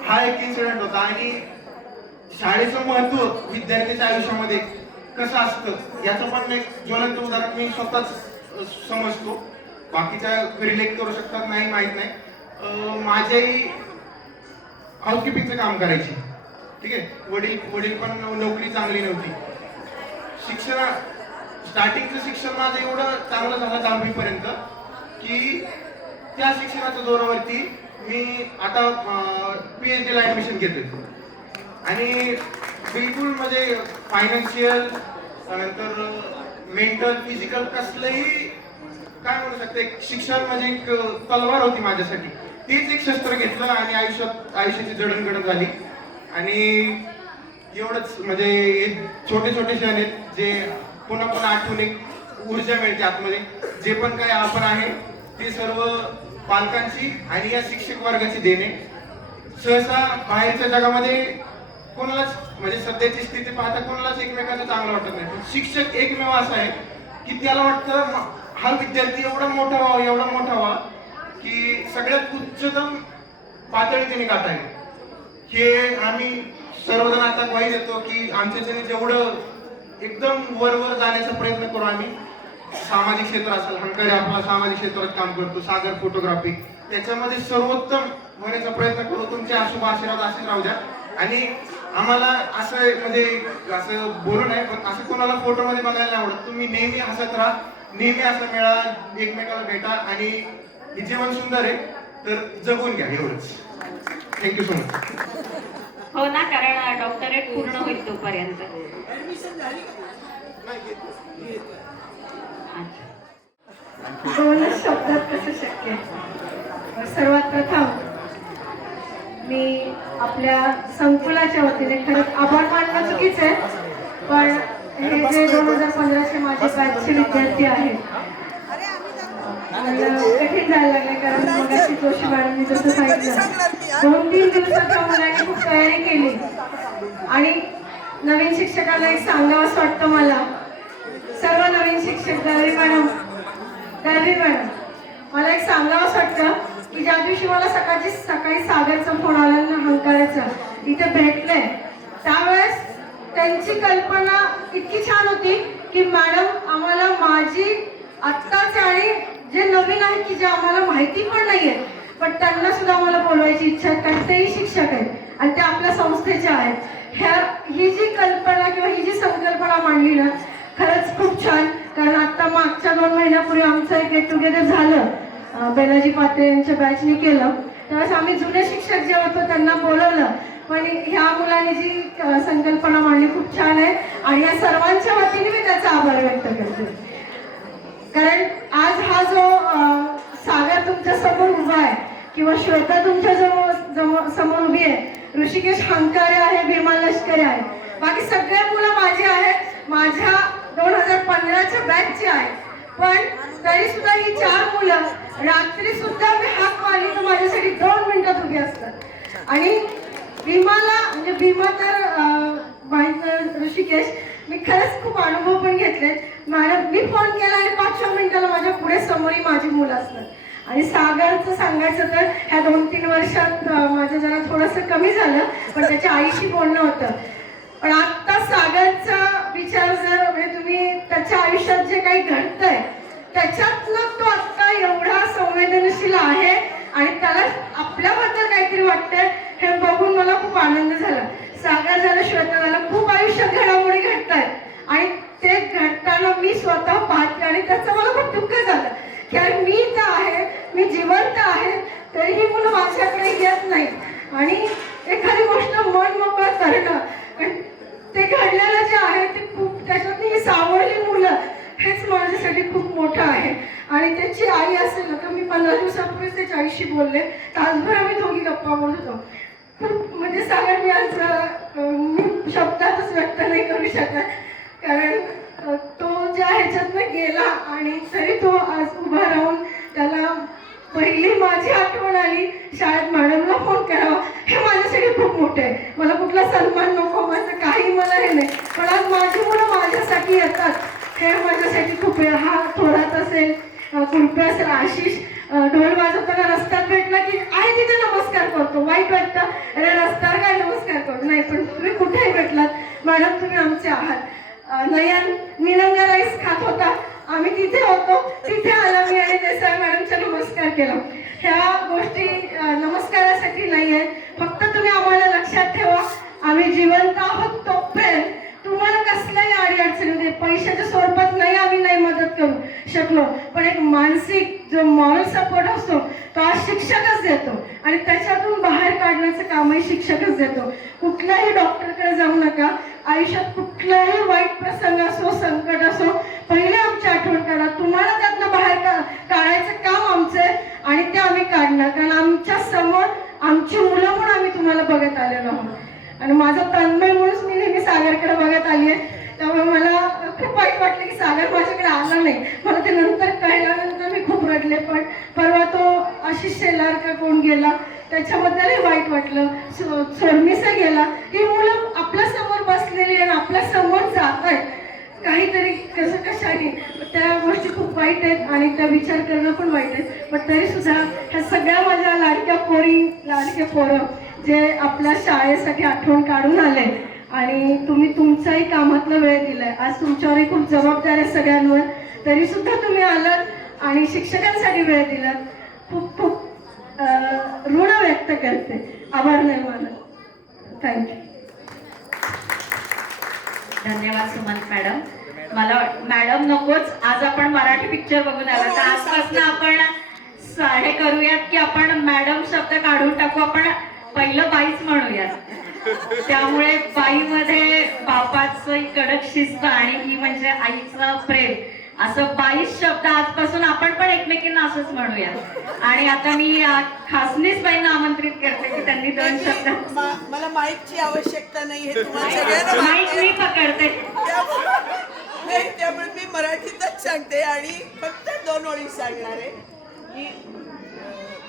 हा एक इन्सिडेंट होता. आणि शाळेचं महत्व विद्यार्थ्याच्या आयुष्यामध्ये कसं असतं याचं पण एक ज्वलंत उदाहरण मी स्वतःच समजतो. बाकीच्या रिलेट करू शकतात नाही माहित नाही. माझ्याही हाऊसकीपिंगचं काम करायचे, ठीक आहे. वडील पण नोकरी चांगली नव्हती. स्टार्टिंगचं शिक्षण माझं एवढं चांगलं झालं 10वी पर्यंत की त्या शिक्षणाच्या जोरावरती मी आता PhD ला ऍडमिशन घेतोय. आणि बिलकुल म्हणजे फायनान्शियल नंतर मेंटल फिजिकल कसलंही काय म्हणू शकते, शिक्षण म्हणजे एक तलवार होती माझ्यासाठी. तेच एक शस्त्र घेतलं आणि आयुष्याची जडणघडण झाली. आणि एवढंच म्हणजे छोटे छोटे क्षण आहेत जे पुन्हा पुन्हा आठवून एक ऊर्जा मिळते आतमध्ये. जे पण काय आपण आहे ते सर्व पालकांची आणि या शिक्षक वर्गाची देणे. सहसा बाहेरच्या जगामध्ये कोणालाच म्हणजे सध्याची स्थिती पाहता कोणालाच एकमेकांना चांगलं वाटत नाही. पण शिक्षक एकमेव असा आहे की त्याला वाटतं हा विद्यार्थी एवढा मोठा व्हावा की सगळ्यात उच्चतम पातळी त्याने गाठावी. हे आम्ही सर्वजण आता ग्वाही देतो की आमच्याच्याने जेवढं एकदम वर जाण्याचा प्रयत्न करू आम्ही. सामाजिक क्षेत्र असेल, हंकारी आपला सामाजिक क्षेत्रात काम करतो, सागर फोटोग्राफी, त्याच्यामध्ये सर्वोत्तम होण्याचा प्रयत्न करू. तुमचे शुभ आशीर्वाद असेच राहू द्या. आणि आम्हाला असं म्हणजे असं बोलू नाही पण असं कोणाला फोटोमध्ये बघायला नाही आवडत. तुम्ही नेहमी हसत राहा, नेहमी असं मिळा, एकमेकाला भेटा. आणि हे जीवन सुंदर आहे तर जगून घ्या. एवढंच. Thank you so much. हो ना, कारण डॉक्टरेट पूर्ण होईल तोपर्यंत. दोनच शब्दात कसं शक्य. सर्वात प्रथम मी आपल्या संकुलाच्या वतीने खरंच आभार मानणं चुकीचं आहे, पण हे जे 2015चे माझे बॅचचे विद्यार्थी आहेत मला कठीण जायला लागले. कारण मगाशी जोशी मॅडमनी जसं सांगितलं 2-3 दिवसाच्या मुलांनी खूप तयारी केली. आणि नवीन शिक्षकाला एक सांगावंसं वाटतं मला, सर्व नवीन शिक्षक दळवी मॅडम मला एक सांगावंसं वाटतं की ज्या दिवशी मला सकाळी सागरचा फोन आला ना हंकाराचा इथे भेटले, त्यावेळेस त्यांची कल्पना इतकी छान होती की मॅडम आम्हाला माझी आत्ताचे आणि जे नवीन आहेत की जे आम्हाला माहिती पण नाहीये पण त्यांना सुद्धा आम्हाला बोलवायची इच्छा आहे, कारण तेही शिक्षक आहेत आणि ते आपल्या संस्थेचे आहेत. ही जी कल्पना किंवा ही जी संकल्पना मांडली ना खरंच खूप छान. कारण आता मागच्या 2 महिन्यापूर्वी आमचं एक गेट टुगेदर झालं, बेलाजी पात्रे यांच्या बॅचने केलं. त्यावेळेस आम्ही जुने शिक्षक जे होतो त्यांना बोलवलं. पण ह्या मुलांनी जी संकल्पना मांडली खूप छान आहे आणि या सर्वांच्या वतीने मी त्याचा आभार व्यक्त करते. कारण आज हा जो सागर तुमच्या समोर उभा आहे किंवा श्वेता तुमच्या समोर उभी आहे, ऋषिकेश हंकारे आहे, भीमा लष्करे आहे, बाकी सगळे मुलं माझी आहेत, माझ्या 2015च्या बॅचची आहे. पण तरी सुद्धा ही 4 मुलं रात्री सुद्धा मी हाक मारली तर माझ्यासाठी 2 मिनिटात उभी असतात. आणि भीमाला म्हणजे भीमा तर ऋषिकेश मी खरंच खूप अनुभव पण घेतले. मॅडम मी फोन केला आणि 5व्या मिनिटाला माझ्या पुढे समोरही माझी मुलं असतात. आणि सागरचं सांगायचं तर ह्या 2-3 वर्षात माझं जरा थोडंसं कमी झालं पण त्याच्या आईशी बोलणं होतं. पण आत्ता सागरचा विचार जर म्हणजे तुम्ही त्याच्या आयुष्यात जे काही घडतंय त्याच्यातनं तो आत्ता एवढा संवेदनशील आहे आणि त्याला आपल्याबद्दल काहीतरी वाटतंय हे बघून मला खूप आनंद झाला. सागर झालं, श्वेता झालं, खूप आयुष्यात घडामोडी घडतायत आणि ते घडताना मी स्वतः पाहते आणि त्याचं मला खूप दुःख झालं. कारण मी तर आहे, मी जिवंत आहे, तरीही मुलं माझ्याकडे येत नाही. आणि एखादी गोष्ट मन मोकळं करणं, ते घडलेलं जे आहे ते खूप त्याच्यातली ही सावरली मुलं हेच माझ्यासाठी खूप मोठं आहे. आणि त्याची आई असेल ना, तर मी 15 दिवसापूर्वीच त्याच्या आईशी बोलले. तासभर आम्ही दोघी गप्पा बोलत होतो. खूप म्हणजे सागर मी आज मी शब्दातच व्यक्त नाही करू शकत, कारण तो ज्या ह्याच्यातनं गेला आणि तरी तो आज उभा राहून त्याला पहिली माझी आठवण आली शाळेत मॅडमला फोन करावा, हे माझ्यासाठी खूप मोठे आहे. मला कुठला सन्मान नको, माझं काही मला हे नाही, पण आज माझी मुलं माझ्यासाठी येतात, हे माझ्यासाठी खूप आहे. हा थोरात असेल, कुलपे असेल, आशिष ढोल वाजवताना रस्त्यात भेटला की आहे तिथे नमस्कार करतो. वाईट वाटतं, अरे रस्त्यावर काय नमस्कार करतो, नाही पण तुम्ही कुठेही भेटलात मॅडम, तुम्ही आमचे आहात. नयन निरंगा राईस खात होता, आम्ही तिथे होतो, तिथे आला मी आणि देसाई मॅडमचा नमस्कार केला. ह्या गोष्टी नमस्कारासाठी नाही आहेत, फक्त तुम्ही आम्हाला लक्षात ठेवा, आम्ही जिवंत आहोत तोपर्यंत तुम्हाला कसल्याही अडीअडचणी पैशाच्या स्वरूपात नाही आम्ही नाही मदत करू शकलो, पण एक मानसिक जो मॉरल सपोर्ट असतो तो आज शिक्षकच देतो आणि त्याच्यातून बाहेर काढण्याचं कामही शिक्षकच देतो. कुठल्याही डॉक्टरकडे जाऊ नका, आयुष्यात कुठलाही वाईट प्रसंग असो, संकट असो, पहिले आमची आठवण काढा. तुम्हाला त्यातनं बाहेर काढायचं काम आमचं आहे आणि ते आम्ही काढणार, कारण आमच्या समोर आमची मुलं म्हणून आम्ही तुम्हाला बघत आलेलो आहोत. आणि माझा तन्मय म्हणून मी नेहमी सागरकडे बघत आली आहे, त्यामुळे मला खूप वाईट वाटलं की सागर माझ्याकडे आला नाही. मला ते नंतर कळल्यानंतर मी खूप रडले, पण परवा तो आशिष शेलार का कोण गेला त्याच्याबद्दलही वाईट वाटलं. सोडमीसा गेला, ही मुलं आपल्या समोर बसलेली आणि आपल्या समोर जात आहेत काहीतरी कसं कशाने, त्या गोष्टी खूप वाईट आहेत आणि त्या विचार करणं पण वाईट आहे. पण तरी सुद्धा ह्या सगळ्या माझ्या लाडक्या पोरी, लाडके पोरं जे आपल्या शाळेसाठी आठवण काढून आले आणि तुम्ही तुमच्याही कामातला वेळ दिलाय, आज तुमच्यावरही खूप जबाबदारी आहे सगळ्यांवर, तरी सुद्धा तुम्ही आलात आणि शिक्षकांसाठी वेळ दिलात. खूप खूप ऋण व्यक्त करते, आभार नाही मला. थँक्यू. धन्यवाद सुमंत मॅडम. मला मॅडम नकोच, आज आपण मराठी पिक्चर बघून आलो, तर आजपासून आपण हे करूयात की आपण मॅडम शब्द काढून टाकू, आपण पहिलं बाईच म्हणूयात. त्यामुळे बाईमध्ये बापाचं कडक शिस्त आणि ही म्हणजे आईचं प्रेम, असं 22 शब्द आजपासून आपण पण एकमेकींना असंच म्हणूया. आणि आता मी खासनीच बाईंना आमंत्रित करते की त्यांनी 2 शब्द. मला माईकची आवश्यकता नाही, हे तुम्हाला सगळ्यांना माईक मी पकडते, त्यामुळे मी मराठीतच सांगते आणि फक्त 2 ओळी सांगणार आहे की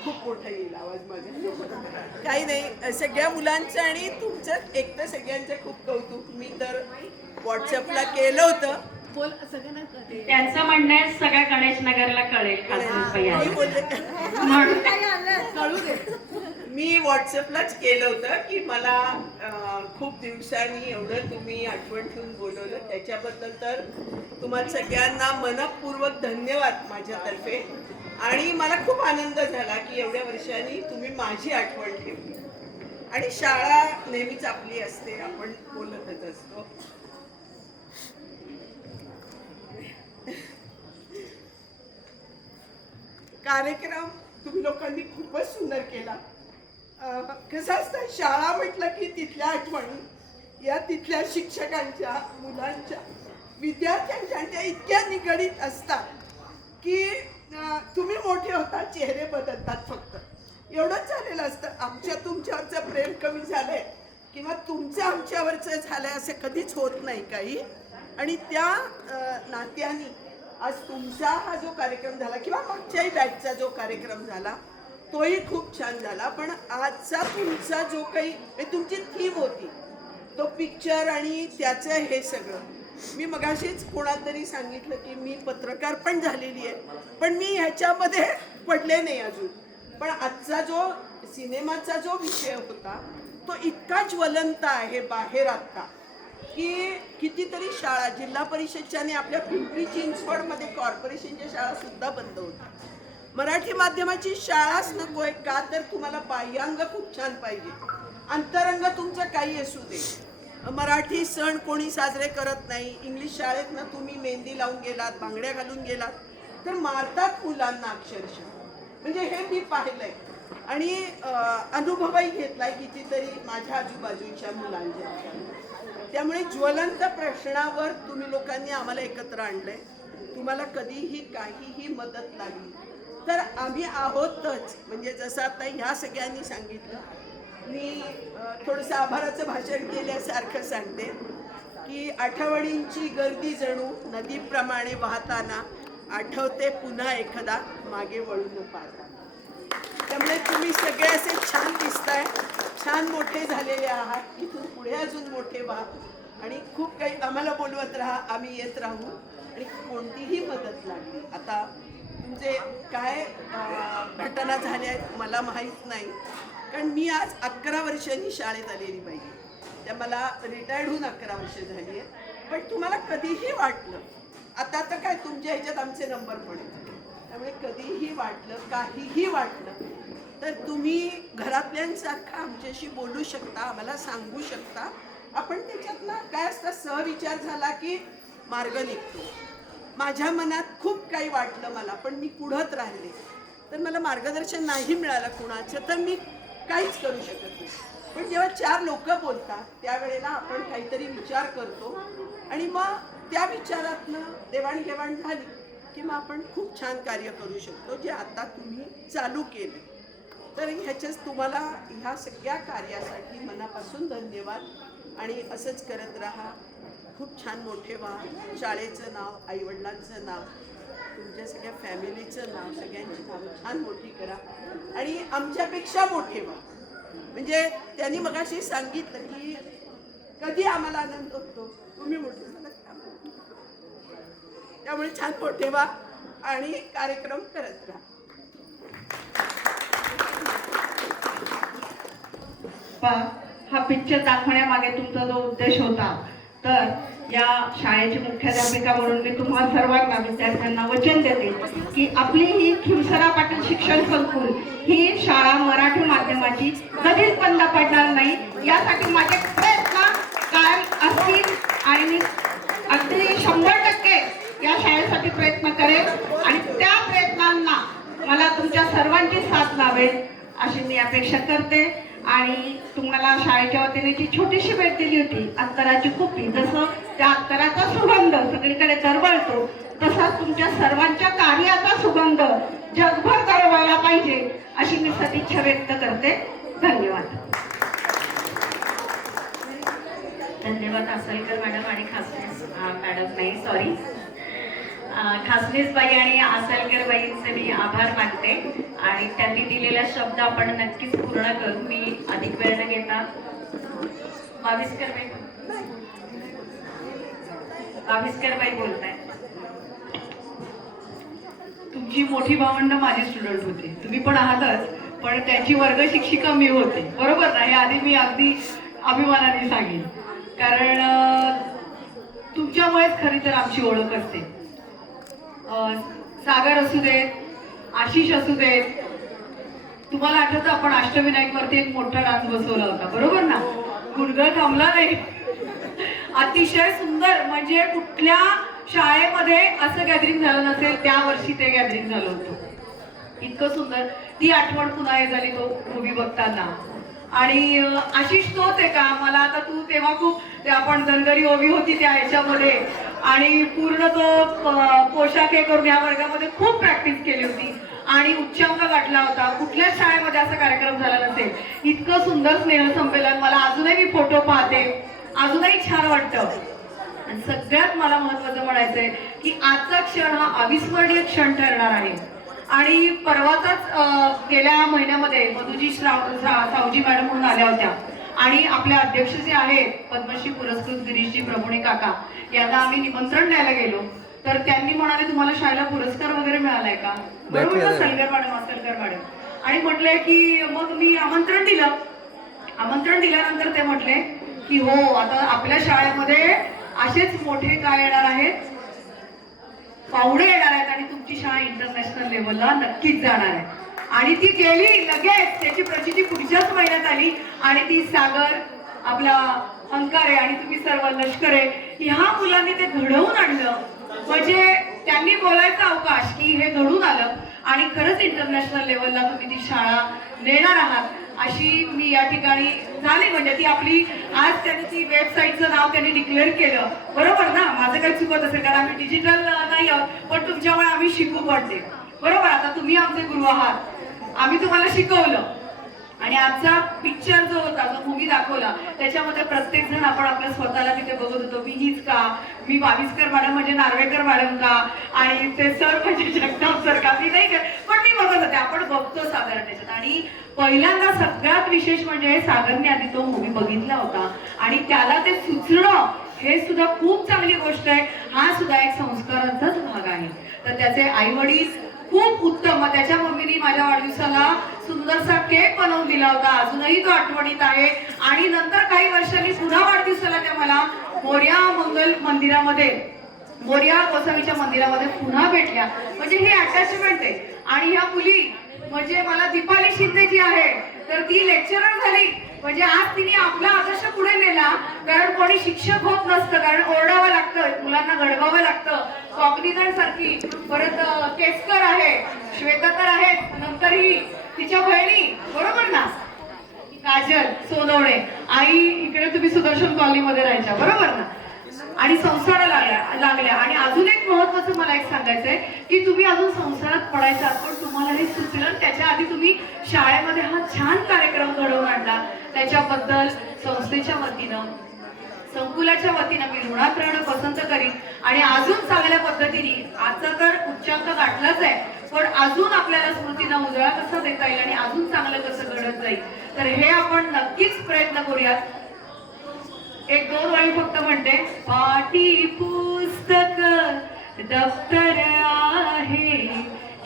खूप मोठा येईल आवाज माझा, काही नाही. सगळ्या मुलांचं आणि तुमचं एक तर सगळ्यांचं खूप कौतुक. मी तर व्हॉट्सअपला केलं होतं, त्यांचं म्हणणं आहे सगळ्या गणेश नगरला कळेल मी व्हॉट्सअपलाच केलं होतं की मला खूप दिवसांनी एवढं तुम्ही आठवण ठेवून बोलवलं, त्याच्याबद्दल तर तुम्हाला सगळ्यांना मनपूर्वक धन्यवाद माझ्यातर्फे. आणि मला खूप आनंद झाला की एवढ्या वर्षांनी तुम्ही माझी आठवण ठेवली. आणि शाळा नेहमीच आपली असते, आपण बोलतच असतो. कार्यक्रम तुम्ही लोकांनी खूपच सुंदर केला. कसं असतं, शाळा म्हटलं की तिथल्या आठवणी या तिथल्या शिक्षकांच्या, मुलांच्या, विद्यार्थ्यांच्या त्या इतक्या निगडीत असतात की तुम्ही मोठे होता, चेहरे बदलतात, फक्त एवढंच झालेलं असतं. आमच्या तुमच्यावरचं प्रेम कमी झालंय किंवा तुमचं आमच्यावरचं झालंय असं कधीच होत नाही काही. आणि त्या नात्याने आज तुमचा हा जो कार्यक्रम झाला किंवा मागच्याही बॅचचा जो कार्यक्रम झाला तोही खूप छान झाला. पण आजचा तुमचा जो काही तुमची थीम होती तो पिक्चर आणि त्याचं हे सगळं, मी मगाशीच कोणातरी सांगितलं की मी पत्रकार पण झालेली आहे, पण मी ह्याच्यामध्ये पडले नाही अजून. पण आजचा जो सिनेमाचा जो विषय होता तो इतका ज्वलंत आहे बाहेर आता की कितीतरी शाळा, जिल्हा परिषदच्या आणि आपल्या पिंपरी चिंचवडमध्ये कॉर्पोरेशनच्या शाळा सुद्धा बंद होतात. मराठी माध्यमाची शाळाच नकोय का, तर तुम्हाला बाह्यांग खूप छान पाहिजे, अंतरंग तुमचं काही असू दे. मराठी सण कोणी साजरे करत नाही, इंग्लिश शाळेत ना तुम्ही मेहंदी लावून गेलात, बांगड्या घालून गेलात तर मारतात मुलांना अक्षरशः. म्हणजे हे मी पाहिलंय आणि अनुभवही घेतलाय कितीतरी माझ्या आजूबाजूच्या मुलांच्या. त्यामुळे ज्वलंत प्रश्नावर तुम्ही लोकांनी आम्हाला एकत्र आणलंय तुम्हाला कधीही काहीही मदत लागली तर आम्ही आहोतच. म्हणजे जसं आता ह्या सगळ्यांनी सांगितलं, मी थोडंसं आभाराचं भाषण केल्यासारखं सांगते की आठवणींची गर्दी जणू नदीप्रमाणे वाहताना आठवते पुन्हा एकदा मागे वळून पाहताना. त्यामुळे तुम्ही सगळे असे छान दिसताय, छान मोठे झालेले आहात. इथून पुढे अजून मोठे व्हा आणि खूप काही आम्हाला बोलवत राहा, आम्ही येत राहू. आणि कोणतीही मदत लागली, आता तुमचे काय घटना झाल्या आहेत मला माहीत नाही, कारण मी आज 11 वर्षांनी शाळेत आलेली पाहिजे, त्या मला रिटायर्ड होऊन 11 वर्ष झाली आहे. पण तुम्हाला कधीही वाटलं, आता तर काय तुमच्या ह्याच्यात आमचे नंबर पण आहेत, त्यामुळे कधीही वाटलं, काहीही वाटलं तर तुम्ही घरातल्यांसारखं आमच्याशी बोलू शकता, आम्हाला सांगू शकता. आपण त्याच्यातनं काय असतं, सहविचार झाला की मार्ग निघतो. माझ्या मनात खूप काही वाटलं मला, पण मी पुढत राहिले तर मला मार्गदर्शन नाही मिळालं कुणाचं, तर मी काहीच करू शकत नाही. पण जेव्हा 4 लोक बोलतात त्यावेळेला आपण काहीतरी विचार करतो आणि मग त्या विचारातनं देवाणघेवाण झाली की मग आपण खूप छान कार्य करू शकतो, जे आता तुम्ही चालू केले. तर ह्याच्याच तुम्हाला ह्या सगळ्या कार्यासाठी मनापासून धन्यवाद. आणि असंच करत राहा, खूप छान मोठे व्हा. शाळेचं नाव, आईवडिलांचं नाव, तुमच्या सगळ्या फॅमिलीचं नाव, सगळ्यांची नावं छान मोठी करा आणि आमच्यापेक्षा मोठे व्हा. म्हणजे त्यांनी मगाशी सांगितलं की कधी आम्हाला आनंद होतो, तुम्ही मोठे झाला की आम्हाला. त्यामुळे छान मोठे व्हा आणि कार्यक्रम करत राहा. हा पिक्चर दाखवण्यामागे तुमचा जो उद्देश होता, तर या शाळेची मुख्याध्यापिका म्हणून मी तुम्हाला सर्वांना, विद्यार्थ्यांना वचन देते की आपली ही खिमसरा पाटील शिक्षण संकुल ही शाळा मराठी माध्यमाची कधीच बंद पडणार नाही. यासाठी माझे प्रयत्न कायम असतील आणि मी अगदी 100% या शाळेसाठी प्रयत्न करेन आणि त्या प्रयत्नांना मला तुमच्या सर्वांची साथ लावेल अशी मी अपेक्षा करते. आणि तुम्हाला शाळेच्या वतीने जी छोटीशी भेट दिली होती, अत्तराची कुपी, जसं त्या अत्तराचा सुगंध सगळीकडे दरवळतो, तसाच तुमच्या सर्वांच्या कार्याचा सुगंध जगभर दरवळला पाहिजे अशी मी सदिच्छा व्यक्त करते. धन्यवाद. धन्यवाद आसलकर मॅडम आणि खासनीस मॅडम नाही सॉरी खासनीसबाई आणि आसलकर बाईंचे मी आभार मानते आणि त्यांनी दिलेला शब्द आपण नक्कीच पूर्ण करू. मी अधिक वेळ न घेता बावीसकर बाई बोलताय. तुमची मोठी भावंड माझी स्टुडंट होते, तुम्ही पण आहातच, पण त्याची वर्ग शिक्षिका मी होते, बरोबर ना? हे आधी मी अगदी अभिमानाने सांगेन, कारण तुमच्यामुळेच खरी तर आमची ओळख असते. सागर असू देत, आशिष असू देत, तुम्हाला आठवतं आपण अष्टविनायकवरती एक मोठा डान्स बसवला होता, बरोबर ना? गुडघा थांबला नाही. अतिशय सुंदर, म्हणजे कुठल्या शाळेमध्ये असं गॅदरिंग झालं नसेल, त्या वर्षी ते गॅदरिंग झालं होतं. इतकं सुंदर, ती आठवण पुन्हा हे झाली तो मूवी बघताना. आणि आशिष तोच आहे का? मला आता तू तेव्हा खूप ते आपण धनगरी ओवी होती त्या ह्याच्यामध्ये आणि पूर्ण तो पोशाख हे करून या वर्गामध्ये खूप प्रॅक्टिस केली होती आणि उच्चांक गाठला होता. कुठल्याच शाळेमध्ये असा कार्यक्रम झाला नसेल. इतकं सुंदर स्नेहसंमेलन, मला अजूनही मी फोटो पाहते, अजूनही छान वाटतं. आणि सगळ्यात मला महत्वाचं म्हणायचंय की आजचा क्षण हा अविस्मरणीय क्षण ठरणार आहे. आणि परवाचाच गेल्या महिन्यामध्ये मधुजी सावजी मॅडम म्हणून आल्या होत्या आणि आपल्या अध्यक्ष जे आहेत पद्मश्री पुरस्कृत गिरीशजी प्रभुणे काका यांना आम्ही निमंत्रण द्यायला गेलो, तर त्यांनी म्हणाले तुम्हाला शाळेला पुरस्कार वगैरे मिळालाय का? बरोबर ना सलगर मॅडम, आसलकर मॅडम. आणि म्हटले की मग मी आमंत्रण दिलं. आमंत्रण दिल्यानंतर ते म्हटले की हो, आता आपल्या शाळेमध्ये असेच मोठे काय येणार आहेत, पाहुणे येणार आहेत आणि तुमची शाळा इंटरनॅशनल लेवलला नक्कीच जाणार आहे. आणि ती गेली लगेच, त्याची प्रचिती पुढच्याच महिन्यात आली आणि ती सागर, आपला अंकारे आणि तुम्ही सर्व लष्करे, ह्या मुलांनी ते घडवून आणलं. म्हणजे त्यांनी बोलायचा अवकाश की हे घडून आलं आणि खरंच इंटरनॅशनल लेवलला तुम्ही ती शाळा नेणार आहात अशी मी या ठिकाणी झाली. म्हणजे ती आपली आज त्यांनी ती वेबसाईटचं नाव त्यांनी डिक्लेअर केलं, बरोबर ना? माझं काही चुकत असेल कारण आम्ही डिजिटल नाही आहोत, पण तुमच्यामुळे आम्ही शिकू पडते, बरोबर? आता तुम्ही आमचे गुरु आहात, आम्ही तुम्हाला शिकवलं आणि आमचा पिक्चर जो होता, जो मूवी दाखवला, त्याच्यामध्ये प्रत्येक जण आपण आपल्या स्वतःला तिथे बघत होतो. मी हीच का, मी बाविस्कर मॅडम म्हणजे नार्वेकर मॅडम का, आणि ते सर म्हणजे जगताप सर का, मी नाही, पण मी बघत होते. आपण बघतो साधारण त्याच्यात. आणि पहिल्यांदा सगळ्यात विशेष म्हणजे सागरने आधी तो मूवी बघितला होता आणि त्याला ते सुचणं हे सुद्धा खूप चांगली गोष्ट आहे. हा सुद्धा एक संस्कारांचाच भाग आहे. तर त्याचे आई वडील खूप उत्तम. त्याच्या मम्मीने माझ्या वाढदिवसाला सुंदरसा केक बनवून दिला होता, अजूनही तो आठवणीत आहे. आणि नंतर काही वर्षांनी पुन्हा वाढदिवसाला त्या मला मोर्या मंगल मंदिरामध्ये, मोर्या गोसावीच्या मंदिरामध्ये पुन्हा भेटल्या. म्हणजे हे अटॅचमेंट आहे. आणि ह्या मुली म्हणजे मला दीपाली शिंदे जी आहे तर ती लेक्चरर झाली. म्हणजे आज तिने आपला आदर्श पुढे नेला. कारण कोणी शिक्षक होत नसतं, कारण ओरडावं लागतं, मुलांना घडवावं लागतं. कॉग्निझंट सारखी, परत केसकर आहे, श्वेताकर आहेत, नंतर ही तिच्या बहिणी, बरोबर ना, काजल सोनवणे, आई इकडे तुम्ही सुदर्शन कॉलनीमध्ये राहायच्या, बरोबर ना, आणि संसाराला लागल्या. आणि अजून एक महत्वाचं मला एक सांगायचंय की तुम्ही अजून संसारात पडायचा, पण तुम्हाला हे सुचलं त्याच्या आधी तुम्ही शाळेमध्ये हा छान कार्यक्रम घडवून आणला. त्याच्याबद्दल संस्थेच्या वतीनं, संकुलाच्या वतीनं मी ऋणात राहणं पसंत करीन. आणि अजून चांगल्या पद्धतीने, आजचा तर उच्चांक गाठलाच आहे, पण अजून आपल्याला स्मृतींना उजळा कसा देता येईल आणि अजून चांगलं कसं घडत जाईल, तर हे आपण नक्कीच प्रयत्न करूयात. एक दोन वेळी फक्त म्हणते, पाटी पुस्तक दफ्तर आहे,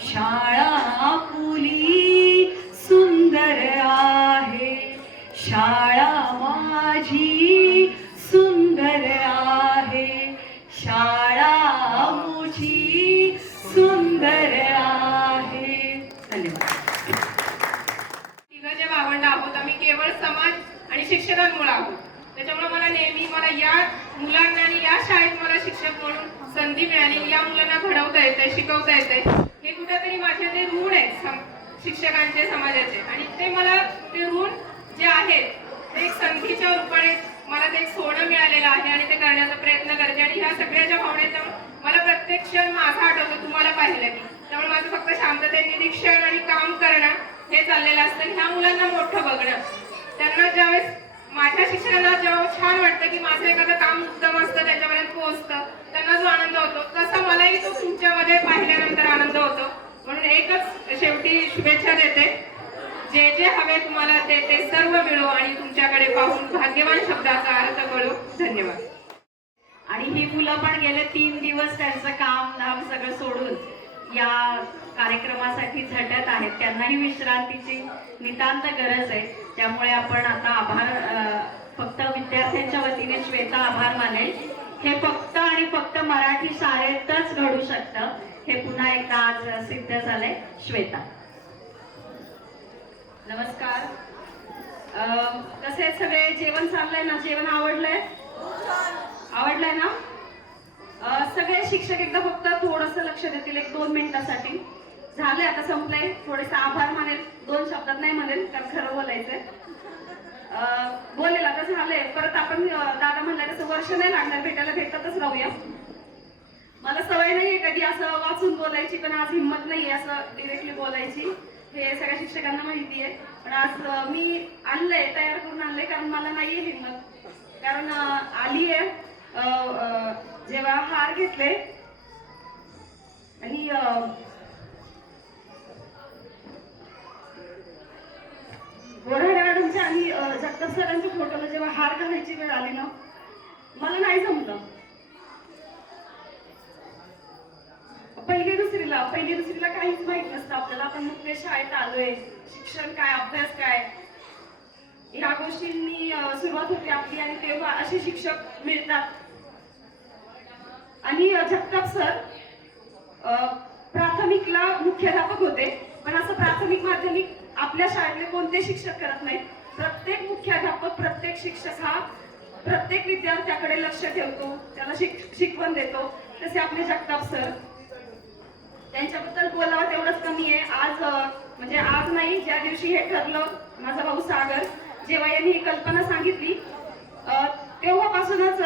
शाळा मुली सुंदर आहे, शाळा माझी सुंदर आहे, शाळा मुझी सुंदर आहे. धन्यवाद. तिघं जे भावंड आहोत आम्ही केवळ समाज आणि शिक्षकांमुळे आहोत. त्याच्यामुळे मला नेहमी या मुलांना आणि या शाळेत मला शिक्षक म्हणून संधी मिळाली. या मुलांना घडवता येते, शिकवता येते. हे कुठेतरी माझे ते ऋण आहेत शिक्षकांचे, समाजाचे. आणि ते मला ते ऋण जे आहेत ते एक संधीच्या रूपाने मला ते एक सोनं मिळालेलं आहे आणि ते करण्याचा प्रयत्न करते. आणि ह्या सगळ्याच्या भावनेचा मला प्रत्येक क्षण माझा आठवतो तुम्हाला पाहिलं की. त्यामुळे माझं फक्त शांततेत निरीक्षण आणि काम करणं हे चाललेलं असतं. ह्या मुलांना मोठं बघणं, त्यांना ज्यावेळेस माझ्या शिक्षकांना जेव्हा छान वाटतं की माझं एखादं काम उत्तम असतं, त्याच्यापर्यंत पोहोचतं, त्यांना जो आनंद होतो तसा मलाही तो तुमच्यामध्ये पाहिल्यानंतर आनंद होतो. म्हणून एकच शेवटी शुभेच्छा देते, जे जे हवे तुम्हाला ते सर्व मिळो आणि तुमच्याकडे पाहून भाग्यवान शब्दाचा अर्थ कळो. धन्यवाद. आणि ही मुलं पण गेले 3 दिवस त्यांचं काम धाम सगळं सोडून या कार्यक्रमासाठी झटत आहेत. त्यांनाही विश्रांतीची नितांत गरज आहे. त्यामुळे आपण आता आभार, फक्त विद्यार्थ्यांच्या वतीने श्वेता आभार मानेल. हे फक्त आणि फक्त मराठी शाळेतच घडू शकतं, हे पुन्हा एकदा आज सिद्ध झालंय. श्वेता. नमस्कार. कसे आहेत सगळे? जेवण चाललंय ना? जेवण आवडलंय? आवडलंय ना? सगळे शिक्षक एकदा फक्त थोडंसं लक्ष देतील 1-2 मिनिटासाठी. झालंय, आता संपलंय. थोडेसे आभार मानेल, 2 शब्दात नाही म्हणेल कारण खरं बोलायचंय. बोलेल आता, झालंय. परत आपण दादा म्हणलं तसं वर्ष नाही लागणार, भेटायला भेटतच राहूया. मला सवय नाहीये कधी असं वाचून बोलायची, पण आज हिंमत नाहीये असं डिरेक्टली बोलायची. हे सगळ्या शिक्षकांना माहिती आहे. पण आज मी आणलंय, तयार करून आणलंय, कारण मला नाहीये हिंमत. कारण आली आहे जेव्हा हार घेतले आणि बोराडे मॅडमच्या आणि जगताप सरांच्या फोटोला जेव्हा हार घालायची वेळ आली ना, मला नाही जमलं. पहिली दुसरीला काहीच माहित नसतं आपल्याला. आपण नुकते शाळेत आलोय, शिक्षण काय, अभ्यास काय, ह्या गोष्टींनी सुरुवात होते आपली. आणि तेव्हा असे शिक्षक मिळतात. आणि जगताप सर प्राथमिकला मुख्याध्यापक होते, पण असं प्राथमिक माध्यमिक आपल्या शाळेतले कोणते शिक्षक करत नाहीत. प्रत्येक मुख्याध्यापक, प्रत्येक शिक्षक हा प्रत्येक विद्यार्थ्याकडे लक्ष ठेवतो, त्याला शिकवण देतो. तसे आपले जगताप सर, त्यांच्याबद्दल बोलावं तेवढंच कमी आहे. आज म्हणजे आज नाही, ज्या दिवशी हे ठरलं, माझा भाऊ सागर जेव्हा यांनी ही कल्पना सांगितली तेव्हापासूनच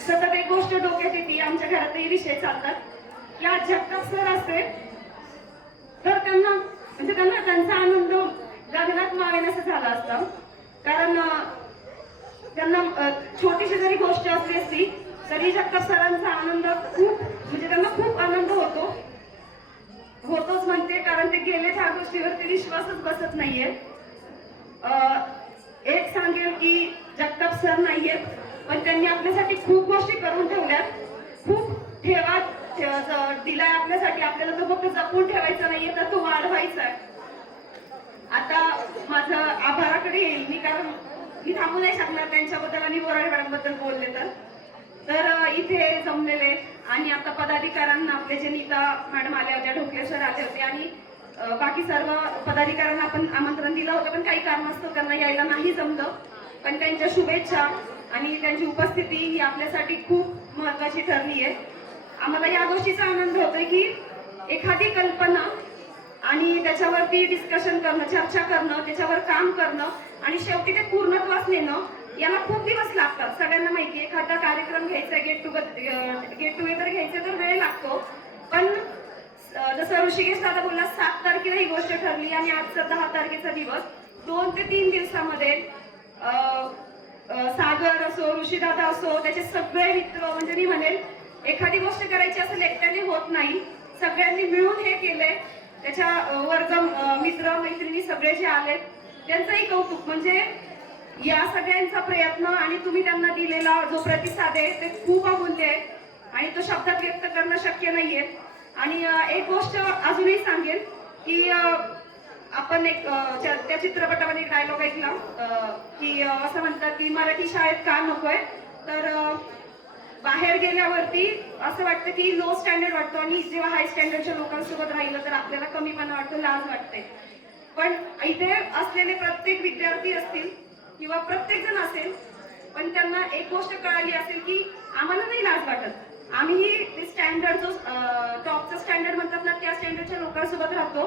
सतत एक गोष्ट डोक्यात येते. आमच्या घरातही विषय चालतात या जगताप सर असते तर त्यांना त्यांचा आनंद गगनात मावेन असं झाला असता. कारण त्यांना छोटीशी जरी गोष्ट असली असती तरी जगताप सरांचा आनंद खूप, म्हणजे त्यांना खूप आनंद होतोच म्हणते. कारण ते गेले त्या गोष्टीवरती विश्वासच बसत नाहीये. एक सांगेल की जगताप सर नाहीयेत पण त्यांनी आपल्यासाठी खूप गोष्टी करून ठेवल्यात. खूप दिलाय आपल्यासाठी. आपल्याला तो फक्त जपून ठेवायचा नाहीये तर तो वाढवायचा आहे. आता माझं आभाराकडे येईल मी, कारण मी थांबू नाही शकणार त्यांच्याबद्दल आणि बोराडे मॅडमबद्दल बोलले तर इथे जमलेले आणि आता पदाधिकाऱ्यांना आपले जे नीता मॅडम आल्या होत्या, ढोकले सर आले होते आणि बाकी सर्व पदाधिकाऱ्यांना आपण आमंत्रण दिलं होतं पण काही कारणास्तव त्यांना यायला नाही जमलं. पण त्यांच्या शुभेच्छा आणि त्यांची उपस्थिती ही आपल्यासाठी खूप महत्वाची ठरली आहे. आम्हाला या गोष्टीचा आनंद होतोय की एखादी कल्पना आणि त्याच्यावरती डिस्कशन करणं, चर्चा करणं, त्याच्यावर काम करणं आणि शेवटी ते पूर्णत्वास नेणं याला खूप दिवस लागतात. सगळ्यांना माहिती आहे एखादा कार्यक्रम घ्यायचा, गेट टुगेदर घ्यायचं तर वेळ लागतो. पण जसं ऋषिकेश दादा बोलला 7 तारखेला ही गोष्ट ठरली आणि आजचा 10 तारखेचा दिवस, 2 ते 3 दिवसामध्ये सागर असो, ऋषीदादा असो, त्याचे सगळे मित्र, म्हणजे मी म्हणेल एखादी गोष्ट करायची असेल एकट्याने होत नाही, सगळ्यांनी मिळून हे केले. त्याच्या वर्ग मित्र मैत्रिणी सगळे जे आले त्यांचंही कौतुक. म्हणजे या सगळ्यांचा प्रयत्न आणि तुम्ही त्यांना दिलेला जो प्रतिसाद आहे ते खूप अमूल्य आहे आणि तो शब्दात व्यक्त करणं शक्य नाहीये. आणि एक गोष्ट अजूनही सांगेल की आपण एक त्या चित्रपटामध्ये एक डायलॉग ऐकला की असं म्हणतात की मराठी शाळेत का नकोय, तर बाहेर गेल्यावरती असं वाटतं की लो स्टँडर्ड वाटतो आणि जेव्हा हाय स्टँडर्डच्या लोकांसोबत राहिलं तर आपल्याला कमीपणा वाटतो, लाज वाटते. पण इथे असलेले प्रत्येक विद्यार्थी असतील किंवा प्रत्येक जण असेल पण त्यांना एक गोष्ट कळाली असेल की आम्हाला नाही लाज वाटत. आम्ही ते स्टँडर्ड जो टॉपचा स्टँडर्ड म्हणतात ना त्या स्टँडर्डच्या लोकांसोबत राहतो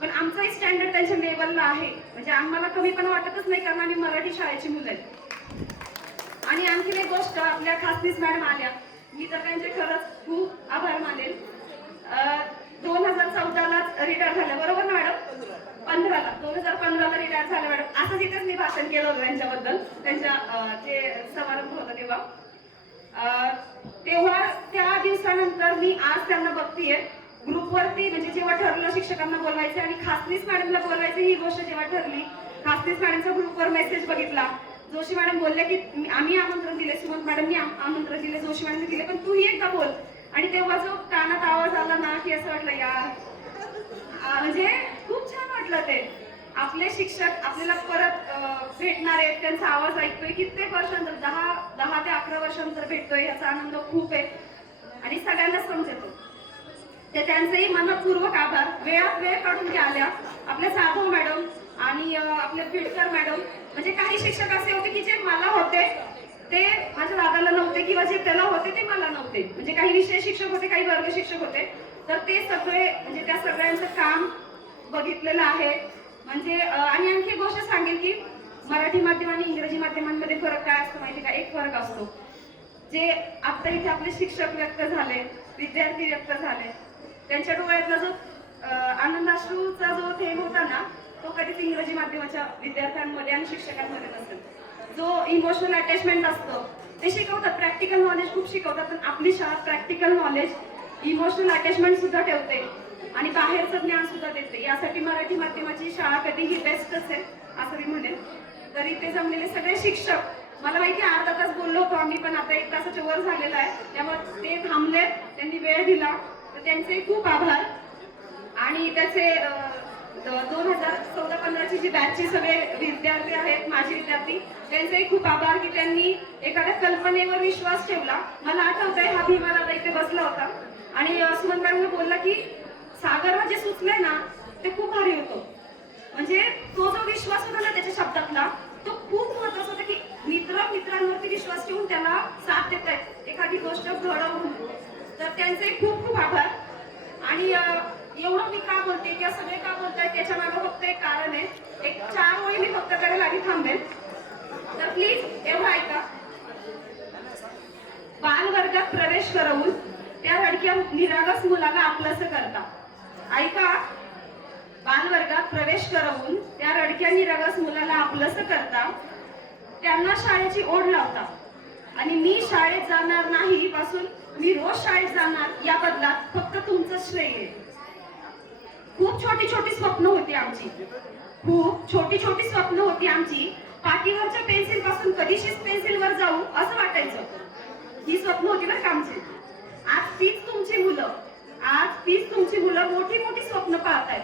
पण आमचाही स्टँडर्ड त्यांच्या लेवलला आहे. म्हणजे आम्हाला कमीपणा वाटतच नाही कारण आम्ही मराठी शाळेची मुलं आहेत. आणि आणखी एक गोष्ट, आपल्या खासनीस मॅडम आल्या, मी तर त्यांचे खरंच खूप आभार मानेल. 2014लाच रिटायर झाल्या बरोबर ना मॅडम? 2015ला रिटायर झाल्या मॅडम. असंच इथेच मी भाषण केलं होतं त्यांच्याबद्दल, त्यांच्या जे समारंभ होता तेव्हा त्या दिवसानंतर मी आज त्यांना बघतीये ग्रुपवरती. म्हणजे जेव्हा ठरलं शिक्षकांना बोलवायचं आणि खासनीस मॅडमला बोलवायचं ही गोष्ट जेव्हा ठरली, खासनीस मॅडमचा ग्रुपवर मेसेज बघितला, जोशी मॅडम बोलले की आम्ही आमंत्रण दिले, सुमंत मॅडमनी आमंत्रण दिले, जोशी मॅडमने दिले पण तूही एकदा बोल. आणि तेव्हा जो कानात आवाज आला ना की असं वाटलं यार, म्हणजे खूप छान वाटलं. ते आपले शिक्षक आपल्याला परत भेटणार आहेत, त्यांचा आवाज ऐकतोय कित्येक वर्षांनंतर, 10 ते 11 वर्षांनंतर भेटतोय, याचा आनंद खूप आहे आणि सगळ्यांना समजतो. ते त्यांचेही मनपूर्वक आभार. वेळात वेळ काढून त्या आल्या. आपल्या साधव मॅडम आणि आपले बिडकर मॅडम, म्हणजे काही शिक्षक असे होते की जे मला होते ते माझ्या दादाला नव्हते किंवा जे त्याला होते ते मला नव्हते. म्हणजे काही विषय शिक्षक होते, काही वर्ग शिक्षक होते, तर ते सगळे म्हणजे त्या सगळ्यांचं काम बघितलेलं आहे. म्हणजे आणि आणखी एक गोष्ट सांगेल की मराठी माध्यम आणि इंग्रजी माध्यमांमध्ये फरक काय असतो माहिती का? एक फरक असतो, जे आता इथे आपले शिक्षक व्यक्त झाले, विद्यार्थी व्यक्त झाले, त्यांच्या डोळ्यातला जो आनंदाश्रूचा जो थेंब होता ना तो कधीच इंग्रजी माध्यमाच्या विद्यार्थ्यांमध्ये आणि शिक्षकांमध्ये नसेल. जो इमोशनल अटॅचमेंट असतो ते शिकवतात, प्रॅक्टिकल नॉलेज खूप शिकवतात, पण आपली शाळा प्रॅक्टिकल नॉलेज, इमोशनल अटॅचमेंट सुद्धा ठेवते आणि बाहेरचं ज्ञान सुद्धा देते. यासाठी मराठी माध्यमाची शाळा कधीही बेस्ट असेल असं मी म्हणेन. तरी ते जमलेले सगळे शिक्षक, मला माहिती अर्धा तास बोललो होतो आम्ही पण आता 1 तासाच्या वर झालेला आहे, त्यामुळे ते थांबले, त्यांनी वेळ दिला, तर त्यांचे खूप आभार. आणि त्याचे 2014-15ची जी बॅचचे सगळे विद्यार्थी आहेत, माझे विद्यार्थी, त्यांचे खूप आभार की त्यांनी एखाद्या कल्पनेवर विश्वास ठेवला. मला आठवतंय हा भीमादादा इथे बसला होता आणि सुमन मॅडमने बोलला की सागरला जे सुचलंय ना ते खूप भारी होतं. म्हणजे तो जो विश्वास होता ना त्याच्या शब्दातला तो खूप महत्वाचा होता की मित्रांवरती विश्वास ठेवून त्याला साथ देत आहेत एखादी गोष्ट घडवून. तर त्यांचे खूप खूप आभार. आणि एवढं मी का बोलते किंवा सगळे का बोलताय त्याच्या मागे फक्त एक कारण आहे. एक 4 ओळी मी फक्त करेल आणि थांबेल. तर प्लीज एवढं ऐका. बालवर्गात प्रवेश करवून त्या लडक्या निरागस मुलाला आपलंसं करता. ऐका. बालवर्गात प्रवेश करवून त्या रडक्या निरागस मुलाला आपलंसं करता. त्यांना शाळेची ओढ लावता आणि मी शाळेत जाणार नाही पासून मी रोज शाळेत जाणार या बदलात फक्त तुमचं श्रेय आहे. खूप छोटी छोटी स्वप्न होती आमची. खूप छोटी छोटी स्वप्न होती आमची. पाटीवरच्या पेन्सिल पासून कधीशीच पेन्सिलवर जाऊ असं वाटायचं. ही स्वप्न होती ना आमची. आज तीच तुमची मुलं मोठी मोठी स्वप्न पाहतायत.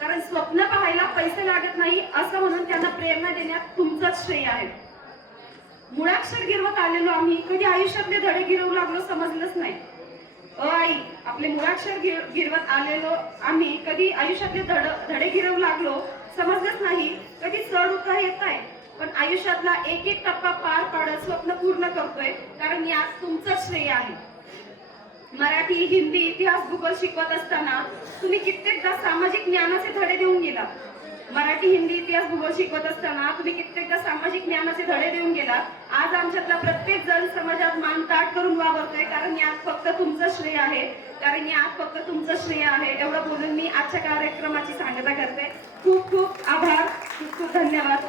कारण स्वप्न पाहायला पैसे लागत नाही असं म्हणून त्यांना प्रेरणा देण्यात तुमचंच श्रेय आहे. मुळाक्षर गिरवत आलेलो आम्ही कधी आयुष्यातले धडे गिरवू लागलो समजलंच नाही. आई आपले मुळाक्षर गिरवत आलेलो आम्ही कधी आयुष्यातले धडे गिरवू लागलो समजलंच नाही. कधी चढ उतार येत आहे पण आयुष्यातला एक एक टप्पा पार पाडत स्वप्न पूर्ण करतोय कारण यात तुमचंच श्रेय आहे. मराठी, हिंदी, इतिहास, भूगोल शिकवत असताना तुम्ही कित्येकदा सामाजिक ज्ञानाचे धडे देऊन गेला. मराठी, हिंदी, इतिहास, भूगोल शिकवत असताना तुम्ही कित्येकदा सामाजिक ज्ञानाचे धडे देऊन गेला. आज आमच्यातला प्रत्येक जण समाजात मान ताठ करून वावरतोय कारण यात फक्त तुमचं श्रेय आहे. एवढं बोलून मी आजच्या कार्यक्रमाची सांगता करते. खूप खूप आभार. खूप खूप धन्यवाद.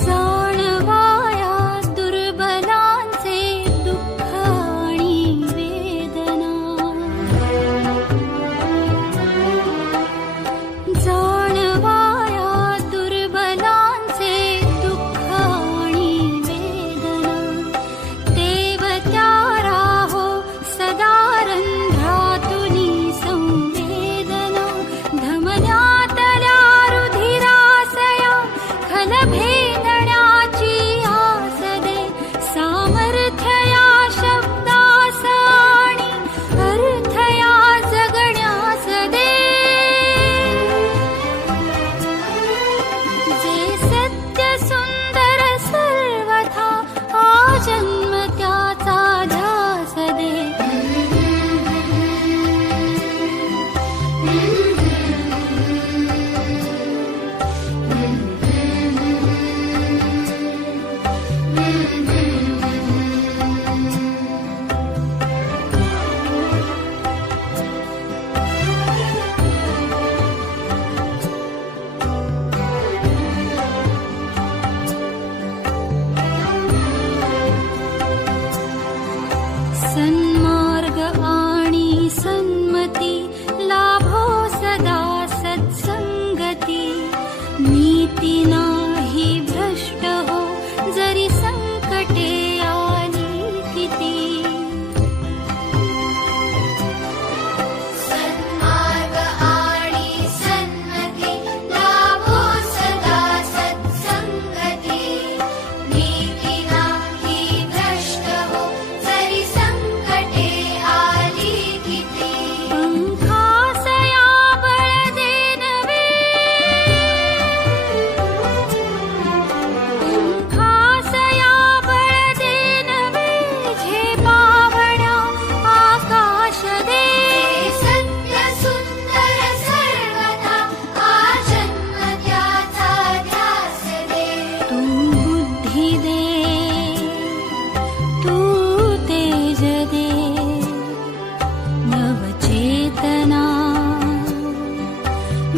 जाणवाया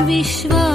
विश्वा